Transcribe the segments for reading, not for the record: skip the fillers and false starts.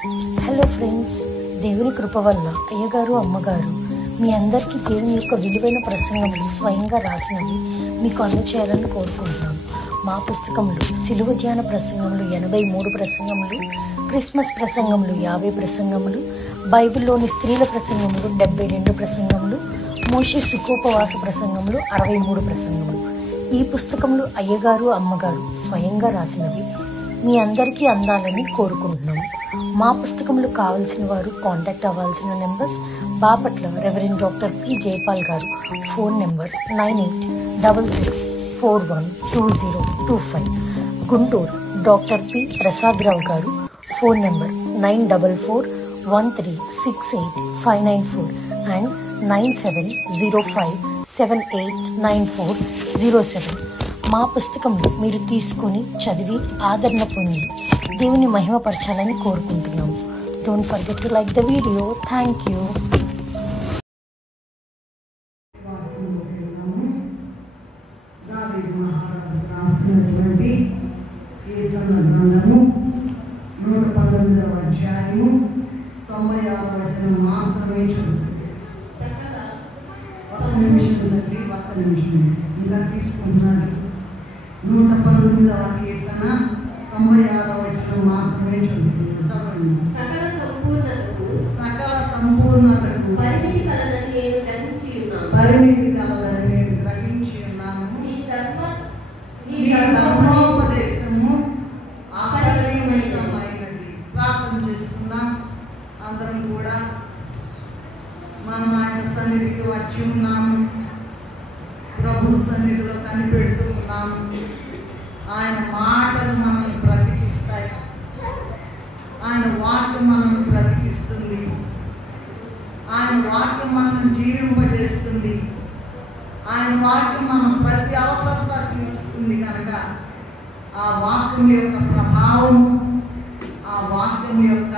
Hello friends, దేవుని కృప వల్ల అయ్యగారు అమ్మగారు మీ అందరికీ దేవుని యొక్క విలువైన ప్రసంగములు స్వయంగా రాసినవి మీకు అందచేయాలని కోరుకుంటున్నాను. మా పుస్తకంలో సిలువ ధ్యాన ప్రసంగములు 83 ప్రసంగములు, క్రిస్మస్ ప్రసంగములు 50 ప్రసంగములు, బైబిల్లోని స్త్రీల ప్రసంగములు 72 ప్రసంగములు, మోషే సుఖోపవాస ప్రసంగములు 63 ప్రసంగములు. ఈ పుస్తకములు అయ్యగారు అమ్మగారు స్వయంగా రాసినవి మీ అందరికీ అందాలని కోరుకుంటున్నాము. మా పుస్తకములు కావాల్సిన వారు కాంటాక్ట్ అవ్వాల్సిన numbers: Bapatla reverend doctor P Jayapal గారు, phone number 9866412025. Guntur doctor P Prasadarao గారు, ఫోన్ నెంబర్ 9413685994 అండ్ 9705789407. మా పుస్తకంలో మీరు తీసుకొని చదివి ఆదరణ పొంది దేవుని మహిమపరచాలని కోరుకుంటున్నాము. Don't forget to like the video. Thank you. ఇలా తీసుకుంటున్నాను. 119వ కీర్తన 96వ వచనం మాత్రమే చదువుతున్నాను. సకల సంపూర్ణతకు పరిమితి కలదని నేను గ్రహించి ఉన్నాను. నీ ధర్మోపదేశము అపరిమితమైనది. ప్రార్థన చేస్తున్నాం. అందరం కూడా మనం ఆయన సన్నిధికి వచ్చి ఉన్నాము. ప్రభు సన్నిధిలో కనిపెడుతూ ఉన్నాము. ఆయన మాటలు మనల్ని బ్రతికిస్తాయి. ఆయన వాక్యం మనల్ని బ్రతికిస్తుంది. ఆయన వాక్యం మనల్ని జీవింపజేస్తుంది. ఆయన వాక్యం మనం ప్రతి అవసరత తీరుస్తుంది. కనుక ఆ వాక్యం యొక్క ప్రభావము, ఆ వాక్యం యొక్క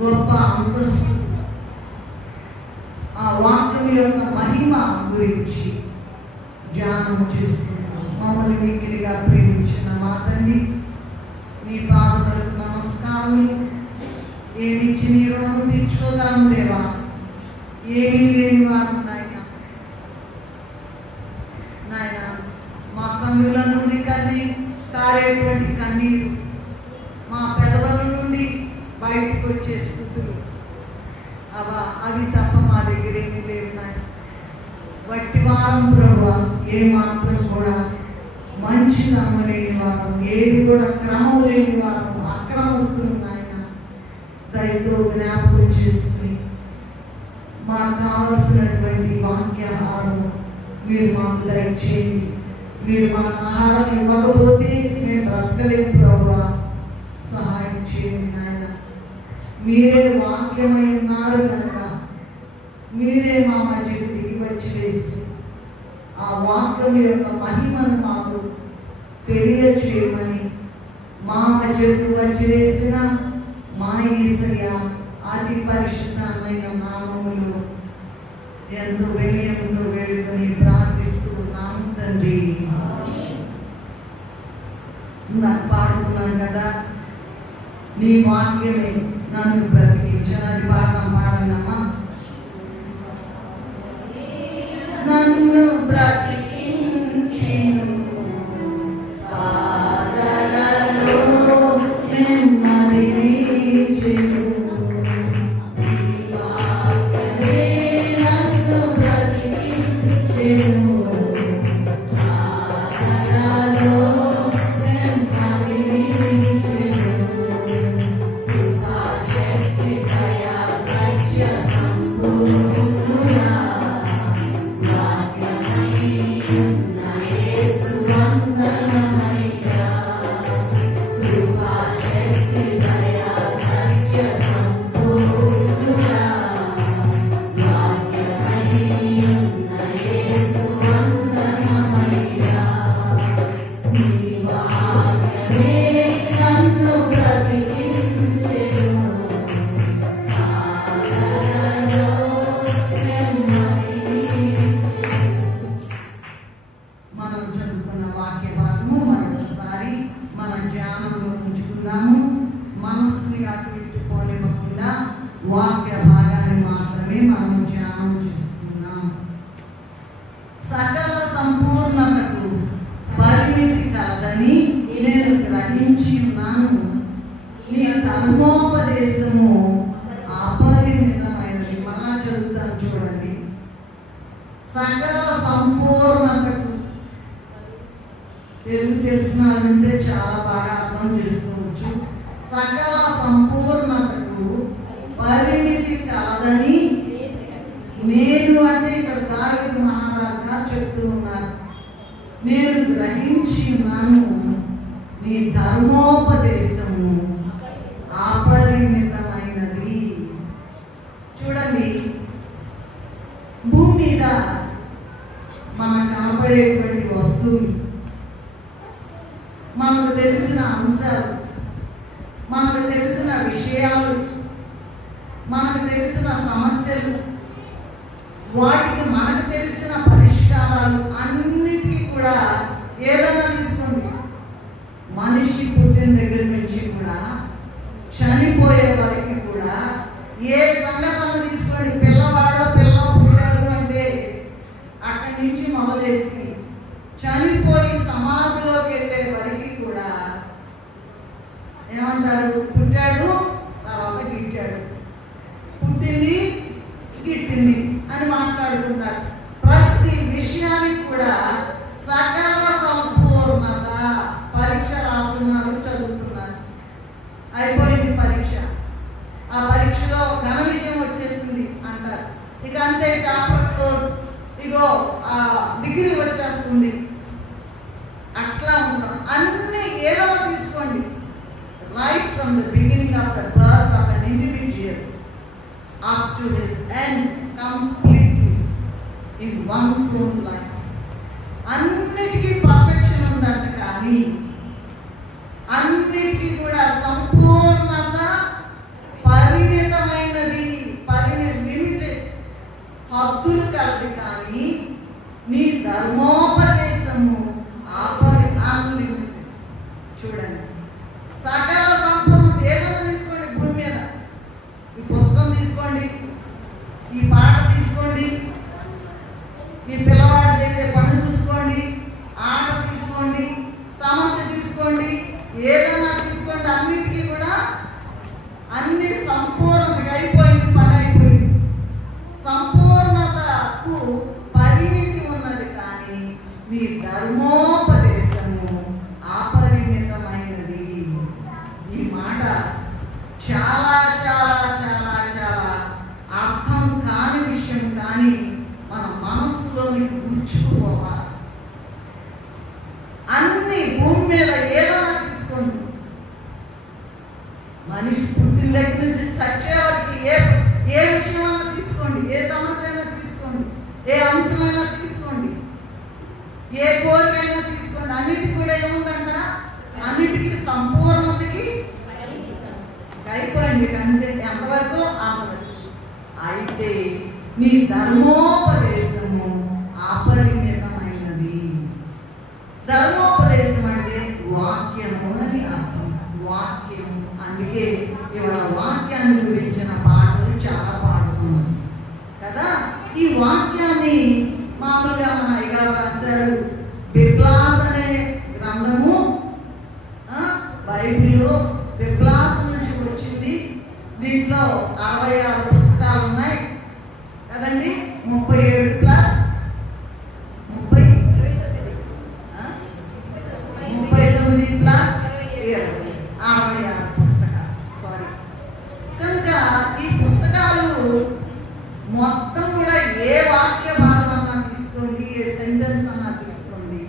గొప్ప అంతస్తు, ఆ వాక్యం యొక్క మహిమ గురించి ధ్యానం చేస్తున్నాం. మమ్మల్ని మిక్కిలిగా ప్రేమించిన మా తండ్రి, నీ పాదములకు నమస్కారం. ఏమిచ్చి నీ రుణము తీర్చుకోదాము దేవా. ఏమీ లేని వారు నాయన మా కన్నుల నుండి కారేటువంటి కన్నీరు, మా పెదవుల నుండి బయటకు వచ్చే స్థుతులు అవి తప్ప మా దగ్గర ఏమి లేవు నాయన. వట్టి వారం ప్రభువా, ఏ మాత్రం కూడా మంచి నమ్మలేని వారు, ఏది కూడా క్రమం లేని వారు, అక్రమస్తులు నాయన. దయతో జ్ఞాపకం చేసుకుని మాకు కావలసినటువంటి వాక్యాహారం మీరు మాకు దయచేయండి. మీరు మాకు ఆహారం ఇవ్వకపోతే మేము బ్రతకలేము ప్రభువా, సహాయం చేయండి నాయన. మీరే వాక్యమై ఉన్నారు కనుక మీరే మా మధ్యకు దిగి వచ్చి వేసి ఆ వాక్యం యొక్క మహిమను మాకు తెలియచేయమని మా మధ్యకు వచ్చి వేసిన మా యేసయ్య అతి పరిశుద్ధమైన నామములో ఎంతో వినయంతో వేడుకొని ప్రార్థిస్తున్నాము తండ్రి. నాకు పాడుతున్నాను కదా, నీ వాక్యమే నన్ను బ్రతికించనది. పాఠం పాడనమ్మా. నన్ను బ్రతికించెను పాదలలో నెమ్మదినిచ్చెను. నీ వాక్యమే నన్ను బ్రతికించెను పాదలలో నెమ్మదినిచ్చెను. మనస్సుని అటు ఇటు పోనివ్వకుండా వాక్య భాగాన్ని మాత్రమే మనం ధ్యానం చేస్తున్నాం. సకల సంపూర్ణతకు పరిమితి కలదని నేను గ్రహించి ఉన్నాను. నీ ధర్మోపదేశము అపరిమితమైనది. మళ్ళా చదువుతాను చూడండి. సకల సంపూర్ణతకు, తెలుగు తెలిసిన అంటే చాలా బాగా అర్థం చేసుకోవచ్చు. సకల సంపూర్ణతకు పరిమితి కలదని నేను అంటే ఇక్కడ దావీదు మహారాజుగా చెప్తూ ఉన్నారు. నేను గ్రహించి ఉన్నాను, నీ ధర్మోపదేశము అపరిమితమైనది. చూడండి, భూమి మీద మనకు కనపడేటువంటి వస్తువులు, మనకు తెలిసిన అంశాలు, మనకు తెలిసిన విషయాలు, మనకు తెలిసిన సమస్యలు, వాటికి మనకు తెలిసిన పరిష్కారాలు అన్నిటికీ కూడా ఏదైనా తీసుకోండి, మనిషి పుట్టిన దగ్గర నుంచి కూడా చనిపోయే వరకు కూడా ఏ సంఘటన తీసుకోండి, పిల్లవాడో పిల్ల పుట్టారు అంటే అక్కడి నుంచి మొదలేసి చనిపోయి సమాధిలోకి వెళ్ళే వరకు కూడా ఏమంటారు? పుట్టాడు, తర్వాత గిట్టాడు, పుట్టింది, గిట్టింది అని మాట్లాడుకుంటారు. ప్రతి విషయానికి కూడా సకల సంపూర్ణత. పరీక్ష రాస్తున్నారు, చదువుతున్నారు, అయిపోయింది పరీక్ష, ఆ పరీక్షలో ఘన విజయం వచ్చేసింది అంటారు. ఇక అంతే, చాప్టర్ క్లోజ్, ఇగో ఆ డిగ్రీ వచ్చేస్తుంది. అట్లా ఉంటాం. అన్ని ఏదో తీసుకోండి, right from the beginning of the birth of an individual up to his end, completely in one's own life. అన్నిటికీ పర్ఫెక్షన్ ఉందంట, కానీ అన్నిటికీ కూడా సంపూర్ణత పరిమితమైనది. లిమిటెడ్, హద్దులు కలది. కానీ నీ ధర్మోపదేశము అన్లిమిటెడ్. చూడండి, సకల సంపూర్ణత ఏదైనా తీసుకోండి భూమి మీద. ఈ పుస్తకం తీసుకోండి, ఈ పాట తీసుకోండి, ఈ పిల్లవాడు చేసే పని చూసుకోండి, ఆట తీసుకోండి, సమస్య తీసుకోండి, ఏదైనా తీసుకోండి, అన్నిటికీ కూడా అన్ని సంపూర్ణతగా అయిపోయింది, పని అయిపోయింది. సంపూర్ణతకు పరిమితి ఉన్నది, కానీ మీ ధర్మోపదేశము అపరిమితమైనది. ఈ మాట చాలా చాలా చాలా చాలా అర్థం కాని విషయం, కానీ మన మనస్సులోనికి గుర్చుకుపోవాలి. అన్ని భూమి మీద ఏదైనా తీసుకోండి, మనిషి పుట్టిన దగ్గర నుంచి చచ్చే వరకు ఏ విషయమైనా తీసుకోండి, ఏ సమస్య అయినా తీసుకోండి, ఏ అంశమైనా తీసుకోండి, ఏ కోరికైనా తీసుకోండి, అన్నిటికీ కూడా ఏముందంట? అన్నిటికీ సంపూర్ణతకి అయిపోయింది. అంతే, ఎంతవరకు అంతవరకు. అయితే నీ ధర్మోపదేశము అపరిమితమైనది. ధర్మోపదేశం అంటే వాక్యము అని అర్థం. వాక్యం. అందుకే ఇవాళ వాక్యాన్ని గురించిన పాటలు చాలా పాడుతున్నాం కదా. ఈ వాక్యాన్ని మామూలుగా మన అయ్యగారు రాశారు. బిబ్లాస్ అనే గ్రంథము బైబిల్లో బిబ్లాస్ నుంచి వచ్చింది. దీంట్లో 66 పుస్తకాలు ఉన్నాయి కదండి. 37 ప్లస్ 39 ప్లస్ 66 పుస్తకాలు. సారీ. కనుక ఈ పుస్తకాలు మొత్తం కూడా ఏ వాక్య భాగం అన్నా తీసుకోండి, ఏ సెంటెన్స్ అన్నా తీసుకోండి,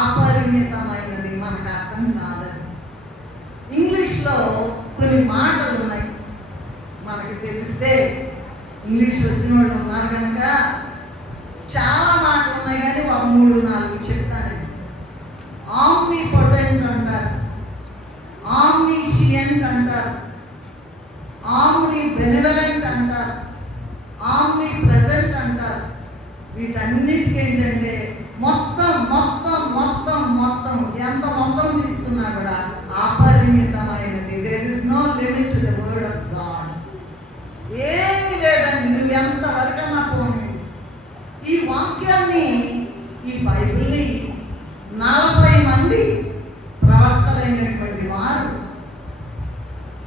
అపరిమితమైనది, మనకు అర్థం కాదని. ఇంగ్లీష్లో కొన్ని మాటలు ఉన్నాయి, మనకి తెలిస్తే ఇంగ్లీష్ వచ్చిన వాళ్ళు ఉన్నారు కనుక చాలా మాటలు ఉన్నాయి, కానీ ఒక 3-4 చెప్తాను. ఆమ్ని పొటెంట్ అంటారు, ఆమ్నిషియంట్ అంటారు, ఆమ్ని బెనివలెంట్ అంటారు, ఆమ్ని ప్రెజెంట్ అంటారు. వీటన్నిటికీ ఏంటంటే మొత్తం మొత్తం మొత్తం మొత్తం ఎంత మొత్తం తీసుకున్నా కూడా అపరిమితమైనది. There is no limit.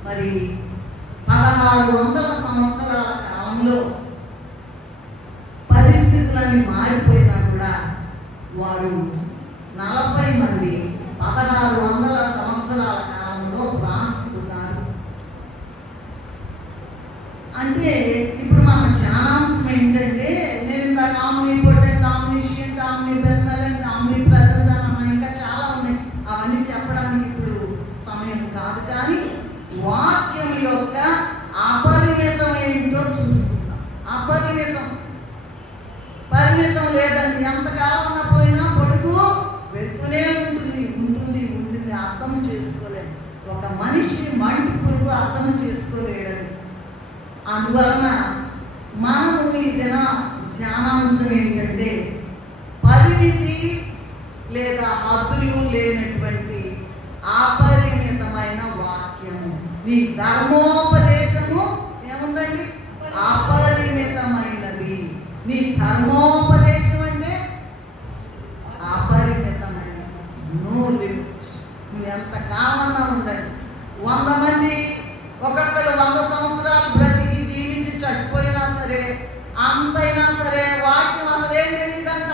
మరి 1600 సంవత్సరాల కాలంలో పరిస్థితులన్నీ మారిపోయినా కూడా వారు 40 మంది 1600 సంవత్సరాల కాలంలో రాసుకున్నారు. అంటే ఇప్పుడు మన ఛాన్స్ ఏంటంటే, నేను ఇంత నామినీ పొటెంట్, నామినేషన్, నామినీ బెర్నల్, నామినీ ప్రెజెంట్ అన్న ఇంకా చాలా ఉన్నాయి. అవన్నీ చెప్పడానికి ఇప్పుడు సమయం కాదు. కానీ వాక్యం యొక్క అపరిమితం ఏంటో చూసుకుందాం. అపరిమితం, పరిమితం లేదండి. ఎంతకాలం పోయినా పొడుగు వెళ్తూనే ఉంటుంది ఉంటుంది ఉంటుంది. అర్థం చేసుకోలేదు. ఒక మనిషి మంటి పురుగు అర్థం చేసుకోలేడని. అందువలన మనము ఈ దిన ధ్యానాంశం ఏంటంటే, పరిమితి లేదా హద్దులు లేనటువంటి అపరిమితమైన వాక్యము. నీ ధర్మోపదేశము ఏముందండి? అపరిమితమైనది. నీ ధర్మోపదేశం అంటే అపరిమితమైనది. No limit. నువ్వు ఎంత కావాలన్నా ఉండండి. 100 మంది ఒక్కొక్కరు 100 సంవత్సరాలు బ్రతికి జీవించి చచ్చిపోయినా సరే, అంతైనా సరే వాక్యం అసలు ఏం తెలియదంట.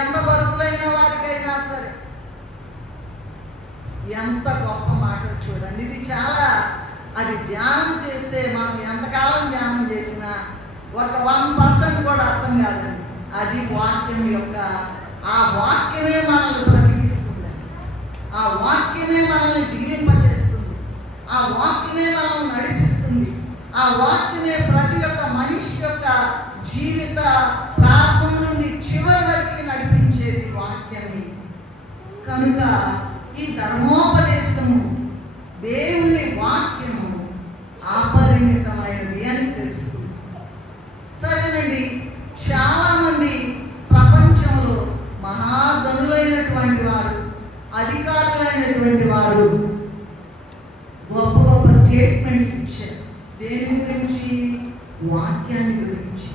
ఎంత భక్తులైన వారికైనా సరే. ఎంత గొప్ప మాటలు చూడండి. ఇది చాలా, అది ధ్యానం చేస్తే మనం ఎంతకాలం ధ్యానం చేసినా ఒక 1% కూడా అర్థం కాదండి. అది వాక్యం యొక్క, ఆ వాక్యమే మనల్ని బ్రతికిస్తుంది. ఆ వాక్యమే మనల్ని జీవింపచేస్తుంది. ఆ వాక్యమే మనల్ని నడిపిస్తుంది. ఆ వాక్యమే ప్రతి ఒక్క మనిషి యొక్క జీవిత ప్రారంభం నుండి చివరి వరకు నడిపించేది వాక్యాన్ని. కనుక ఈ ధర్మోపదేశము, దేవుని వాక్యము అపరిమితమైనది అని తెలుస్తుంది. సరేనండి, చాలామంది ప్రపంచంలో మహాధనులైనటువంటి వారు, అధికారులైనటువంటి వారు గొప్ప గొప్ప స్టేట్మెంట్ ఇచ్చారు. దేని గురించి? వాక్యాన్ని గురించి,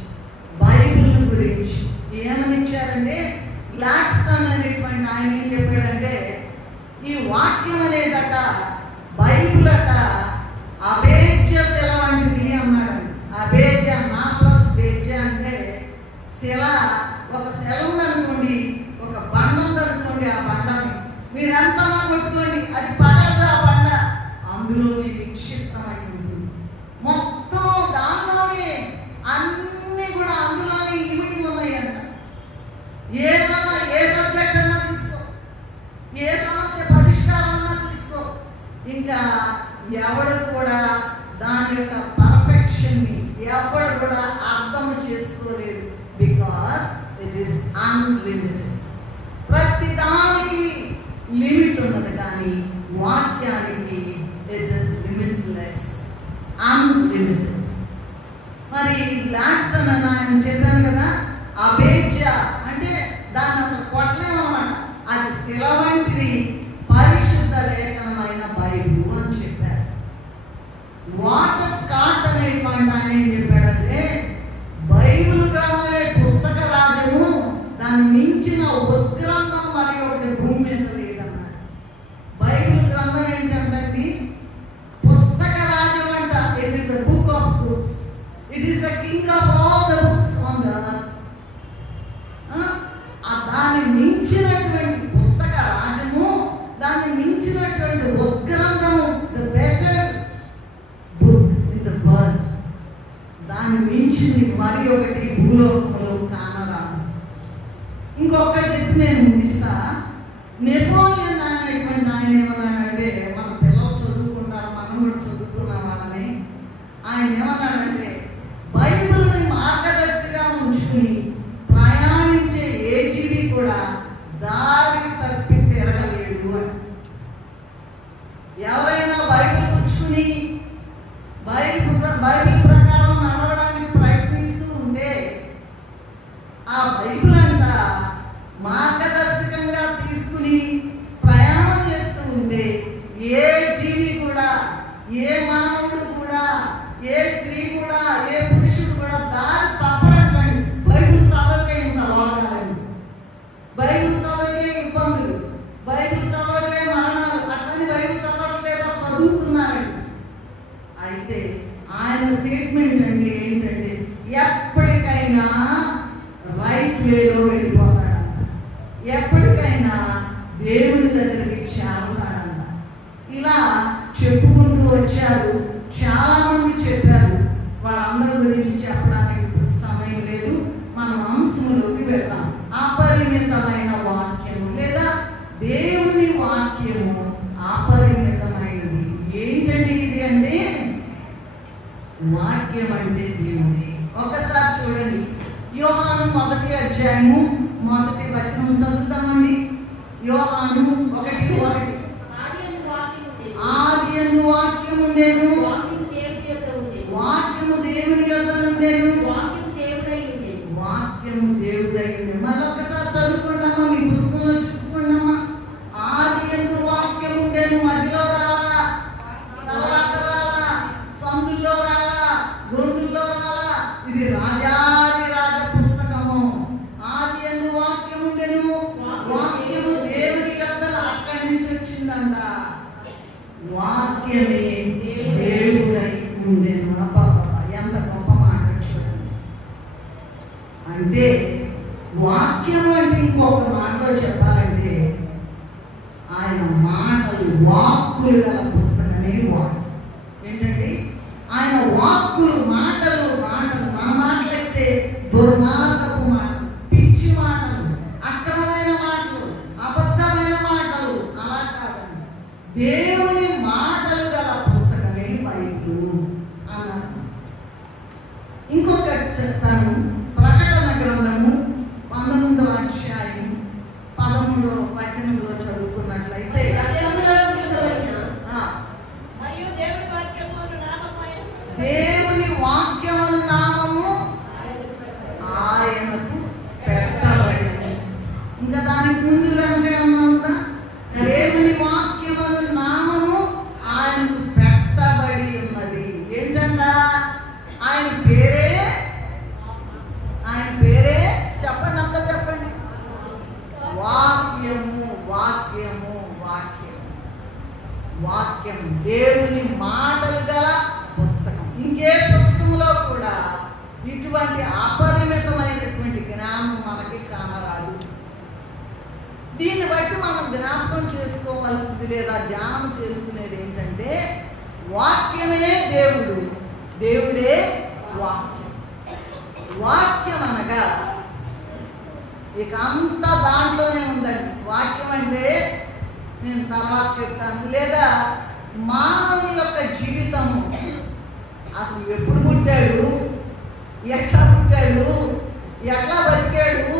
బైబిల్ గురించి. ఏమని ఇచ్చారంటే, గ్లాడ్స్టోన్ అనేటువంటి ఆయన ఏం చెప్పాడంటే, ఈ వాక్యం అనేదట, బైబిల్ అట అభేద్య శిల వంటిది అన్నాడు. అభేద్య, నా ప్లస్ భేద్య అంటే శిల. ఒక శిల ఉందనుకోండి, ఒక బండ ఉందనుకోండి, ఆ బండని మీరెంత కొట్టుకోండి, అది పగలదు. ఆ బండ అందులోని నిక్షిప్తమై ఉంటుంది. మొత్తం దానిలోనే అన్నీ కూడా అందులోనే ఇమిడి ఉన్నాయంట. ఏదన్నా, ఏ సబ్జెక్ట్ అన్నా తీసుకో, ఏ సమస్య పరిష్కారం అన్నా తీసుకో, ఇంకా ఎవడు కూడా దాని యొక్క పర్ఫెక్షన్ని ఎవడు కూడా అర్థం చేసుకోలేదు. Because it is unlimited. ప్రతి దానికి లిమిట్ ఉన్నది, కానీ వాక్యానికి ఇట్ ఇస్ లిమిట్లెస్, అన్లిమిటెడ్. మరి గ్లాడ్స్టోన్ అన్న ఆయన చెప్పాను కదా, అభేద్య అంటే దాన్ని అసలు కొట్టలేమన్నమాట. అది శిల వంటిది, పరిశుద్ధ లేఖనమైన బైబిల్ అని చెప్పారు. వాటర్ స్కాట్ అనేటువంటి ఆయన ఏం చెప్పాడంటే, బైబిల్ గ్రంథమే పుస్తక రాజ్యము, దాన్ని మించిన ఉద్గ్రంథం మరి ఒకటి భూమి మీద లేదన్నాడు. బైబిల్ గ్రంథం ఏంటంటే పుస్తక రాజ్యం అంట. It is the book of books. It is the king of all the books on the earth. దాన్ని మించినటువంటి పుస్తక రాజ్యము, దాన్ని మించినటువంటి ఉద్గ్రంథము, the better book in the world, దాన్ని మించింది మరి ఒకటి భూలోకంలో కానరాదు. ఇంకొకటి చెప్పి నేను ముగిస్తా. నెపోలియన్ అనేటువంటి ఆయన ఏమన్నాడంటే, మన పిల్లలు చదువుకుంటారు, మనం కూడా చదువుకున్నాం వాళ్ళని. ఆయన ఏమన్నాడంటే, బైబిల్ని మార్గదర్శిగా ఉంచుకుని ప్రయాణించే ఏ జీవి కూడా దారి తప్పి తిరగలేడు అని. ఎవరైనా బైబిల్ ఉంచుకుని బైబిల్ ప్రకారం నడవడానికి ప్రయత్నిస్తూ ఉంటే, ఆ బైబిల్ అంట మార్గదర్శకంగా తీసుకుని ప్రయాణం చేస్తూ ఉంటే, ఏ జీవి కూడా, ఏ మానవుడు కూడా, ఏ స్త్రీ కూడా, ఏ పురుషుడు కూడా దారి తప్పడండి. బైబిల్ చదవకే ఇంత రోగాలండి, బైబిల్ చదవకే ఇబ్బందులు, బైబిల్ చదవకే మరణాలు. అట్లని బైబిల్ చదవట్లేదో చదువుతున్నారండి. అయితే ఆయన స్టేట్మెంట్ అంటే ఏంటంటే ఎప్పటికైనా రైట్ వేలో వెళ్ళిపోతాడంట, ఎప్పటికైనా దేవుని దగ్గరికి చేరతాడంట. ఇలా చెప్పుకుంటూ వచ్చారు, చాలా మంది చెప్పారు. వాళ్ళందరి గురించి చెప్పడానికి సమయం లేదు. మనం అంశంలోకి వెళ్దాం. అపరిమితమైన వాక్యము లేదా దేవుని వాక్యము అపరిమితమైనది. ఏంటండి ఇది అంటే వాక్యం అంటే దేవుడే. ఒకసారి చూడండి, యోహాను 1వ అధ్యాయము 1వ వచనం చదువుతామండి. యోహాను 1:1 ఆదియందు వాక్యము ఉండెను, వాక్యము దేవుని యొద్ద ఉండెను, వాక్యము దేవుడై ఉండెను. మరొకసారి చదువుకున్నామా, మీ పుస్తకంలో చూసుకున్నామా? ఆదియందు వాక్యం ఉండెను, మధ్యలో రాలా, తర్వాత రాలా, సందుల్లో రాలా, గొంతుల్లో రాలా. ఇది రాజాది రాజ పుస్తకము. ఆదియందు వాక్యం ఉండెను, వాక్యము దేవుని యొద్ద, అక్కడి నుంచి వచ్చిందంట. వాక్యమే దేవుడై ఉండెను. ఎంత గొప్ప మాట చూడండి. అంటే వాక్యం అంటే ఇంకొక మాటలో చెప్పాలంటే ఆయన మాటలు, వాక్కులు గల పుస్తకమే వాక్యం. ఏంటంటే ఆయన వాక్కులు, మాటలు మాటలు మన మాటలైతే దుర్మార్గపు మాటలు, పిచ్చి మాటలు, అక్రమమైన మాటలు, అబద్ధమైన మాటలు. అలా కాదండి, దేవుని మాటలు గల పుస్తకమే బైబిలు అన్నారు. ఇంకొకటి చెప్తాను. ప్రకటన గ్రంథము 19వ అధ్యాయం 13వ వచనంలో చదువుకున్నట్లయితే దేవుని వాక్యము నామము ఆయనకు పెట్టబడింది. ఇంకా దానికి ముందు ఉందా? దేవుని వాక్యము నామము ఆయనకు పెట్టబడి ఉన్నది. ఏంటంట? ఆయన పేరే, ఆయన పేరే చెప్పండి, అంతా చెప్పండి. వాక్యము, వాక్యము, వాక్యము, వాక్యం దేవుని మాటలు గల పుస్తకం. ఇంకే పుస్తకంలో కూడా ఇటువంటి అపరిమితమైనటువంటి జ్ఞానం మనకి కానరాదు. దీన్ని బట్టి మనం జ్ఞాపకం చేసుకోవాల్సింది లేదా ధ్యానం చేసుకునేది ఏంటంటే వాక్యమే దేవుడు, దేవుడే వాక్యం. వాక్యం అనగా ఇక అంతా దాంట్లోనే ఉందండి. వాక్యం అంటే నేను తర్వాత చెప్తాను. లేదా మానవుని యొక్క జీవితము, అసలు ఎప్పుడు పుట్టాడు, ఎట్లా పుట్టాడు, ఎట్లా బతికాడు,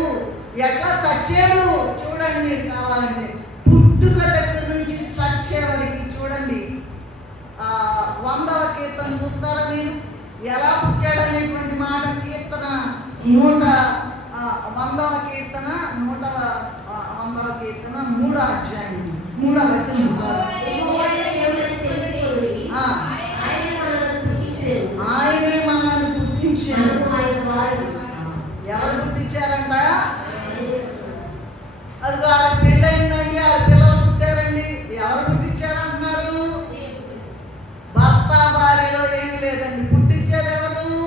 ఎట్లా చచ్చాడు చూడండి. మీరు కావాలంటే పుట్టుక దగ్గర నుంచి చచ్చే వరకు చూడండి. 100వ కీర్తన చూస్తారా మీరు? ఎలా పుట్టాడు అనేటువంటి మాట కీర్తన 100వ కీర్తన 100వ కీర్తన 3వ అధ్యాయం 3వ వచనం. ఆయనే మనల్ని పుట్టించారు. ఎవరు పుట్టించారంట? అదిగో వాళ్ళ పెళ్ళయిందండి, వాళ్ళ పిల్లలు పుట్టారండి. ఎవరు పుట్టించారంటున్నారు? భర్త భార్యలో ఏమి లేదండి. పుట్టించారు ఎవరు?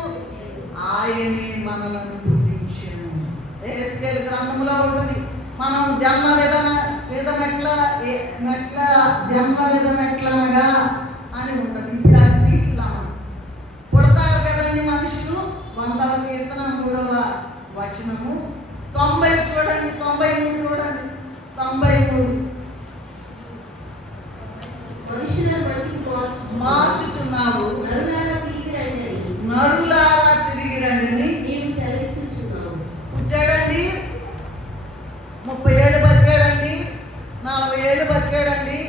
ఆయనే మనలను పుట్టించాను. ఎహెజ్కేలు గ్రంథంలో ఉంటుంది. మనం జన్మ విధమెట్లనగా అని ఉంటుంది. ఇప్పుడు అది తీట్లా పుడతారు కదండి మనుషులు. 100వ కీర్తన 3వ వచనము 90 చూడండి, 93 చూడండి, 93 మార్చుచున్నావు, నరులారా తిరిగి రండి పుట్టాడండి. 30 ఏళ్ళు బతికాడండి, 40 ఏళ్ళు బతికాడండి,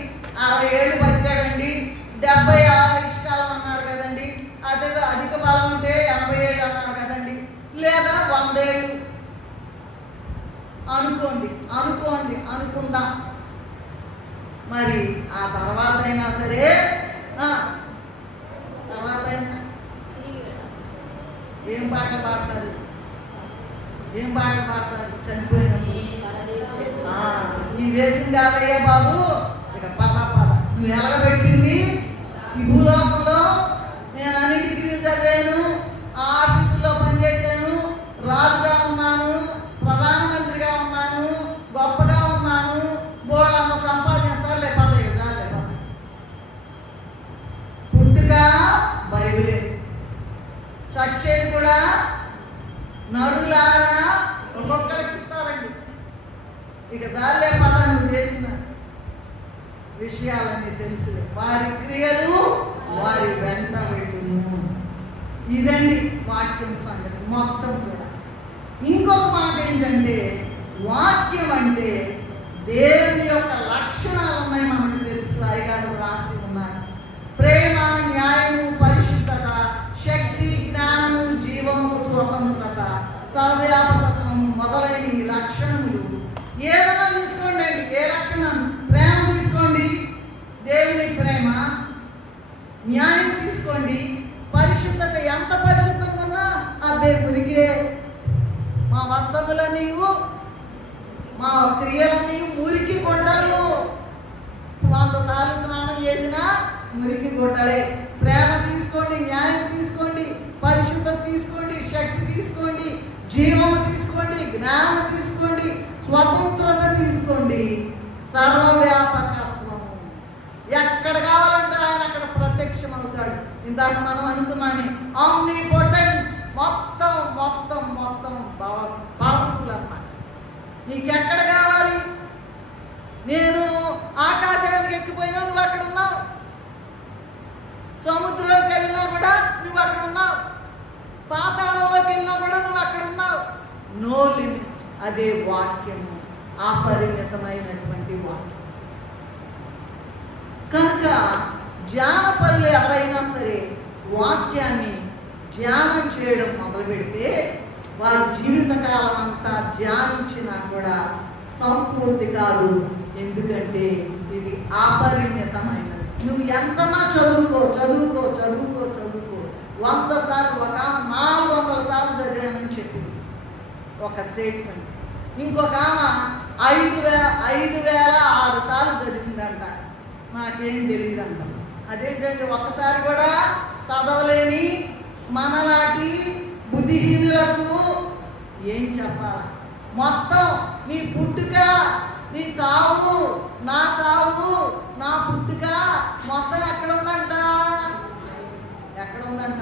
60 ఏళ్ళు బతికాడండి, 76 ఇష్టాలు అన్నారు కదండి. అదే అధిక బలం ఉంటే 80 ఏళ్ళు అన్నారు కదండి. లేదా 100 ఏళ్ళు అనుకుందాం. మరి ఆ తర్వాత అయినా సరే, తర్వాత అయినా ఏం పాట పాడతారు? చనిపోయినప్పుడు ఈ దేశం కాదయ్యా బాబు, ఇక పద నువ్వు ఎలగబెట్టింది ఈ భూలోకంలో నరులారా ఒక్కొక్కరికి ఇస్తారండి. ఇక చాలే పద నువ్వు చేసిన విషయాలన్నీ తెలుసు, వారి క్రియలు వారి వెంట వెళ్ళును. ఇదండి వాక్యం సంగతి మొత్తం కూడా. ఇంకొక మాట ఏంటంటే, వాక్యం అంటే దేవుని యొక్క లక్షణాలు ఉన్నాయి మనకు తెలుసు. అయ్యగారు రాసి ఉన్నారు. ప్రేమ, న్యాయము, పరిశుద్ధత, శక్తి, జ్ఞానము, జీవము, స్వతంత్రత, సర్వవ్యాపకత్వము మొదలైన లక్షణములు. ఏదైనా తీసుకోండి, ఏ లక్షణం? ప్రేమ తీసుకోండి, దేవుని ప్రేమ. న్యాయం తీసుకోండి, పరిశుద్ధత. ఎంత పరిశుద్ధంగా ఉన్నా ఆ దేవునికే. మా వస్త్రముల నీవు, మా క్రియల నీవు మురికి గుడ్డలు. 100 సార్లు స్నానం చేసినా మురికి గుడ్డలే. ప్రేమ తీసుకోండి, న్యాయం తీసుకోండి, పరిశుద్ధత తీసుకోండి, శక్తి తీసుకోండి, జీవము తీసుకోండి, జ్ఞానం తీసుకోండి, స్వతంత్రత తీసుకోండి, సర్వవ్యాపకత్వము. ఎక్కడ కావాలంటే ఆయన అక్కడ ప్రత్యక్షం అవుతాడు. ఇందాక మనం అనుకున్నాను, ఆమ్నిపోటెంట్, మొత్తం మొత్తం మొత్తం పవర్ఫుల్ అన్నమాట. నీకు ఎక్కడ కావాలి? నేను ఆకాశానికి ఎక్కిపోయినా నువ్వు అక్కడ ఉన్నావు, సముద్రంలోకి వెళ్ళినా కూడా నువ్వు అక్కడ ఉన్నావు, పాతాళంలోకి వెళ్ళినా కూడా నువ్వు అక్కడ ఉన్నావు. No limit. అదే వాక్యము, అపరిమితమైనటువంటి వాక్యం. కనుక ధ్యానపరులు ఎవరైనా సరే వాక్యాన్ని ధ్యానం చేయడం మొదలు పెడితే వారి జీవితకాలం అంతా ధ్యానించినా కూడా సంపూర్తి కాదు. ఎందుకంటే ఇది అపరిమితమైనది. నువ్వు ఎంతనా చదువుకో చదువుకో చదువుకో చదువుకో. 100 సార్లు, ఒక 400 సార్లు చదివానని చెప్పింది ఒక స్టేట్మెంట్. ఇంకొక ఆమె 5,006 సార్లు చదివిందంట. నాకేం తెలియదంట. అదేంటంటే ఒక్కసారి కూడా చదవలేని మనలాంటి బుద్ధిహీనులకు ఏం చెప్పాలి? మొత్తం నీ పుట్టుక, నీ చావు, నా చావు, నా పుట్టుక మొత్తం ఎక్కడ ఉందంట? ఎక్కడ ఉందంట?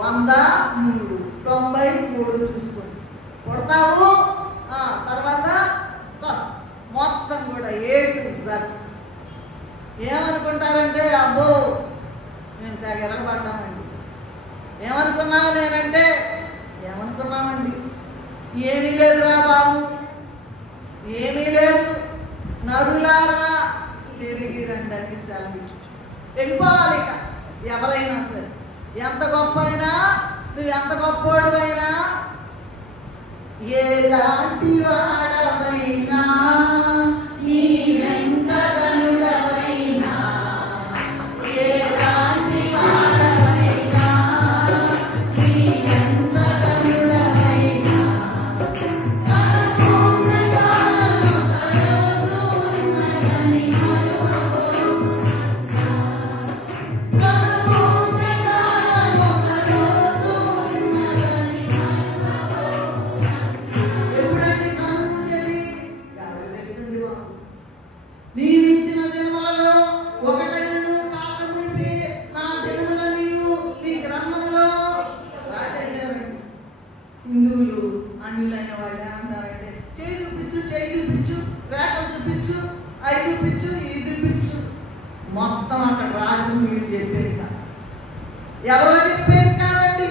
103, 93 చూసుకోండి. పుడతావు, తర్వాత మొత్తం కూడా A to Z. ఏమనుకుంటారంటే, అబ్బో మేము తెగ ఎరగబడ్డామండి. ఏమనుకున్నావు నేనంటే, ఏమనుకున్నామండి? ఏమీ లేదురా బాబు, ఏమీ లేదు. నరులారా తిరిగి రండి అని సెలవిచ్చు. వెళ్ళిపోవాలి. ఇక ఎవరైనా సరే, ఎంత గొప్ప అయినా, నువ్వు ఎంత గొప్పోడివైనా, ఎలాంటి వాడవైనా, నీ వెంట గనుడవైనా, ఎలాంటి వాడవైనా, నీ వెంట గనుడవైనా, నీవిచ్చిన జన్మలలో ఒకటైనను కాకమునిపే నా జన్మల నీవు నీ గ్రంథంలో రాసేసారండి. హిందువులు అన్యులైన వాళ్ళు ఏమంటారంటే, చేయి చూపించు, చేయి చూపించు, రేఖలు చూపించు, అవి చూపించు, ఇవి చూపించు. మొత్తం అక్కడ రాసి మీరు చెప్పేది కాదు, ఎవరో చెప్పేది కాదండి.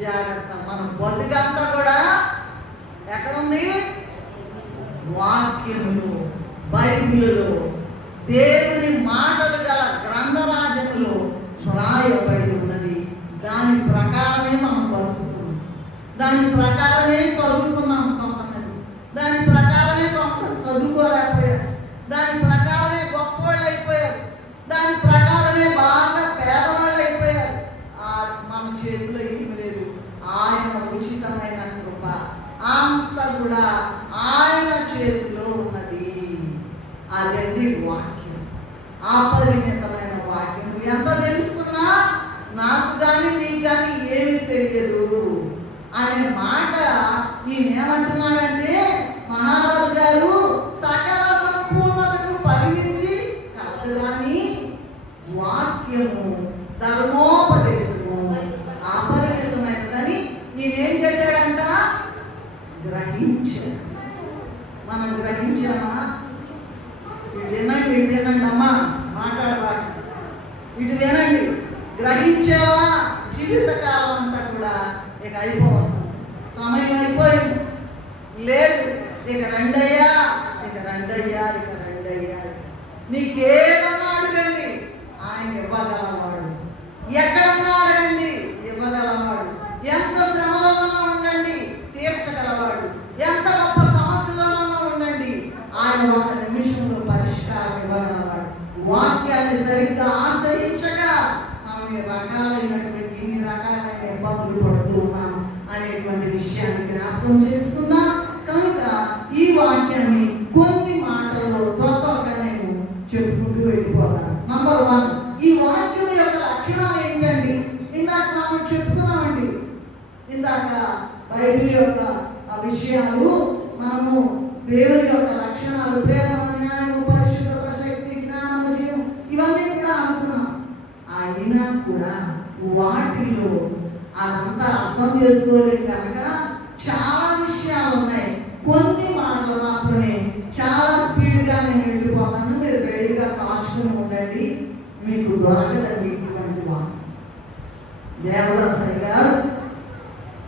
జాగ్రత్త. మనం బతుకంతా కూడా ఎక్కడుంది? వాక్యములు, బైబిలులో, దేవుని మాటలు గల గ్రంథరాజములో వ్రాయబడి ఉన్నది. దాని ప్రకారమే మనం బతుకుతున్నాం, దాని ప్రకారమే చదువుకున్నాం. కొంతమంది దాని ప్రకారమే కొంత చదువుకోలేకపోయారు, దాని ప్రకారమే గొప్పవాళ్ళు అయిపోయారు, దాని ప్రకారమే బాగా పేదవాళ్ళు అయిపోయారు. మన చేతిలో ఏమి లేదు. ఆయన ఉచితమైన కృప అంతా కూడా ఆయన చేతిలో ఉన్నది. అదండి వాక్యం, అపరిమితమైన వాక్యం. ఎంత తెలుసుకున్నా నాకు కానీ నీకు కానీ ఏమి తెలియదు అనే మాట ఈయన ఏమంటున్నాడంటే, మహారాజు గారు సకల సంపూర్ణతకు పరిమితి కలదు కానీ వాక్యము, ధర్మోపదేశము అపరిమితమైన ఇటు వినండి, గ్రహించావా? జీవితకాలం అంతా కూడా ఇక అయిపోవస్తుంది, సమయం అయిపోయింది, లేదు ఇక రండయ్యా, ఇక రండయ్యా, ఇక రండయ్యా. నీకేదన్నా అడగండి, ఆయన ఇవ్వగలవాడు. ఎక్కడన్నా అడగండి, ఇవ్వగలవాడు. ఎంత శ్రమలోనన్నా ఉండండి, తీర్చగలవాడు. ఎంత గొప్ప సమస్యలోనన్నా ఉండండి, ఆయన ఒక నిమిషంలో పరిష్కారం ఇవ్వగలవాడు. వాక్యాన్ని సరిగ్గా ఆశ్రయించగా ఆమె రకాలైనటువంటి ఇన్ని రకాలైన ఇబ్బందులు పడుతూ ఉన్నాం అనేటువంటి విషయాన్ని జ్ఞాపకం చేసుకుందాం. కనుక ఈ వాక్యాన్ని కొన్ని మాటల్లో త్వరగా నేను చెప్పుకుంటూ వెళ్ళిపోతాను. నంబర్ 1, ఈ వాక్యం యొక్క లక్షణాలు ఏంటండి? ఇందాక మనం చెప్పుకున్నామండి, ఇందాక బైబిల్ యొక్క ఆ విషయాలు మనము దేవుని యొక్క లక్షణాలు, ప్రేమ, జ్ఞానము, పరిశుద్ధత, శక్తి, జ్ఞానము, జీవం, ఇవన్నీ కూడా అనుకున్నాం. అయినా కూడా వాటిలో అదంతా అర్థం చేసుకోలేదు కనుక చాలా విషయాలు ఉన్నాయి. కొన్ని మాటలు మాత్రమే చాలా స్పీడ్గా నేను వెళ్ళిపోతాను. మీరు రెడీగా కాచుకుని ఉండండి, మీకు దొరకదండి ఇటువంటి వాక్యం. దేవదాసయ్య గారు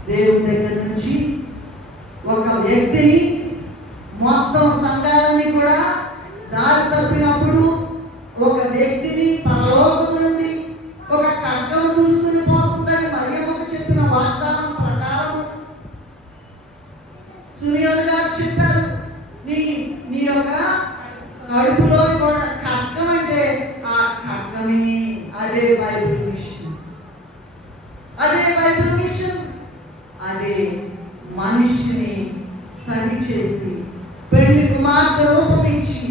దేవుని దగ్గర నుంచి ఒక వ్యక్తిని, మొత్తం సంఘాలన్నీ కూడా దారి తప్పినప్పుడు ఒక వ్యక్తిని పరలోకం నుండి ఒక ఖడ్గం దూసుకుని పోతుందని మరియమ్మకు చెప్పిన వాగ్దానం ప్రకారం సునియోలు గారు చెప్పారు, నీ యొక్క కడుపులో కూడా ఖడ్గం అంటే ఆ ఖడ్గమే, అదే బైబిల్ మిషన్, అదే బైబిల్ మిషన్. అదే మనిషిని సరి చేసి పెళ్లి కుమార్తె రూపం ఇచ్చి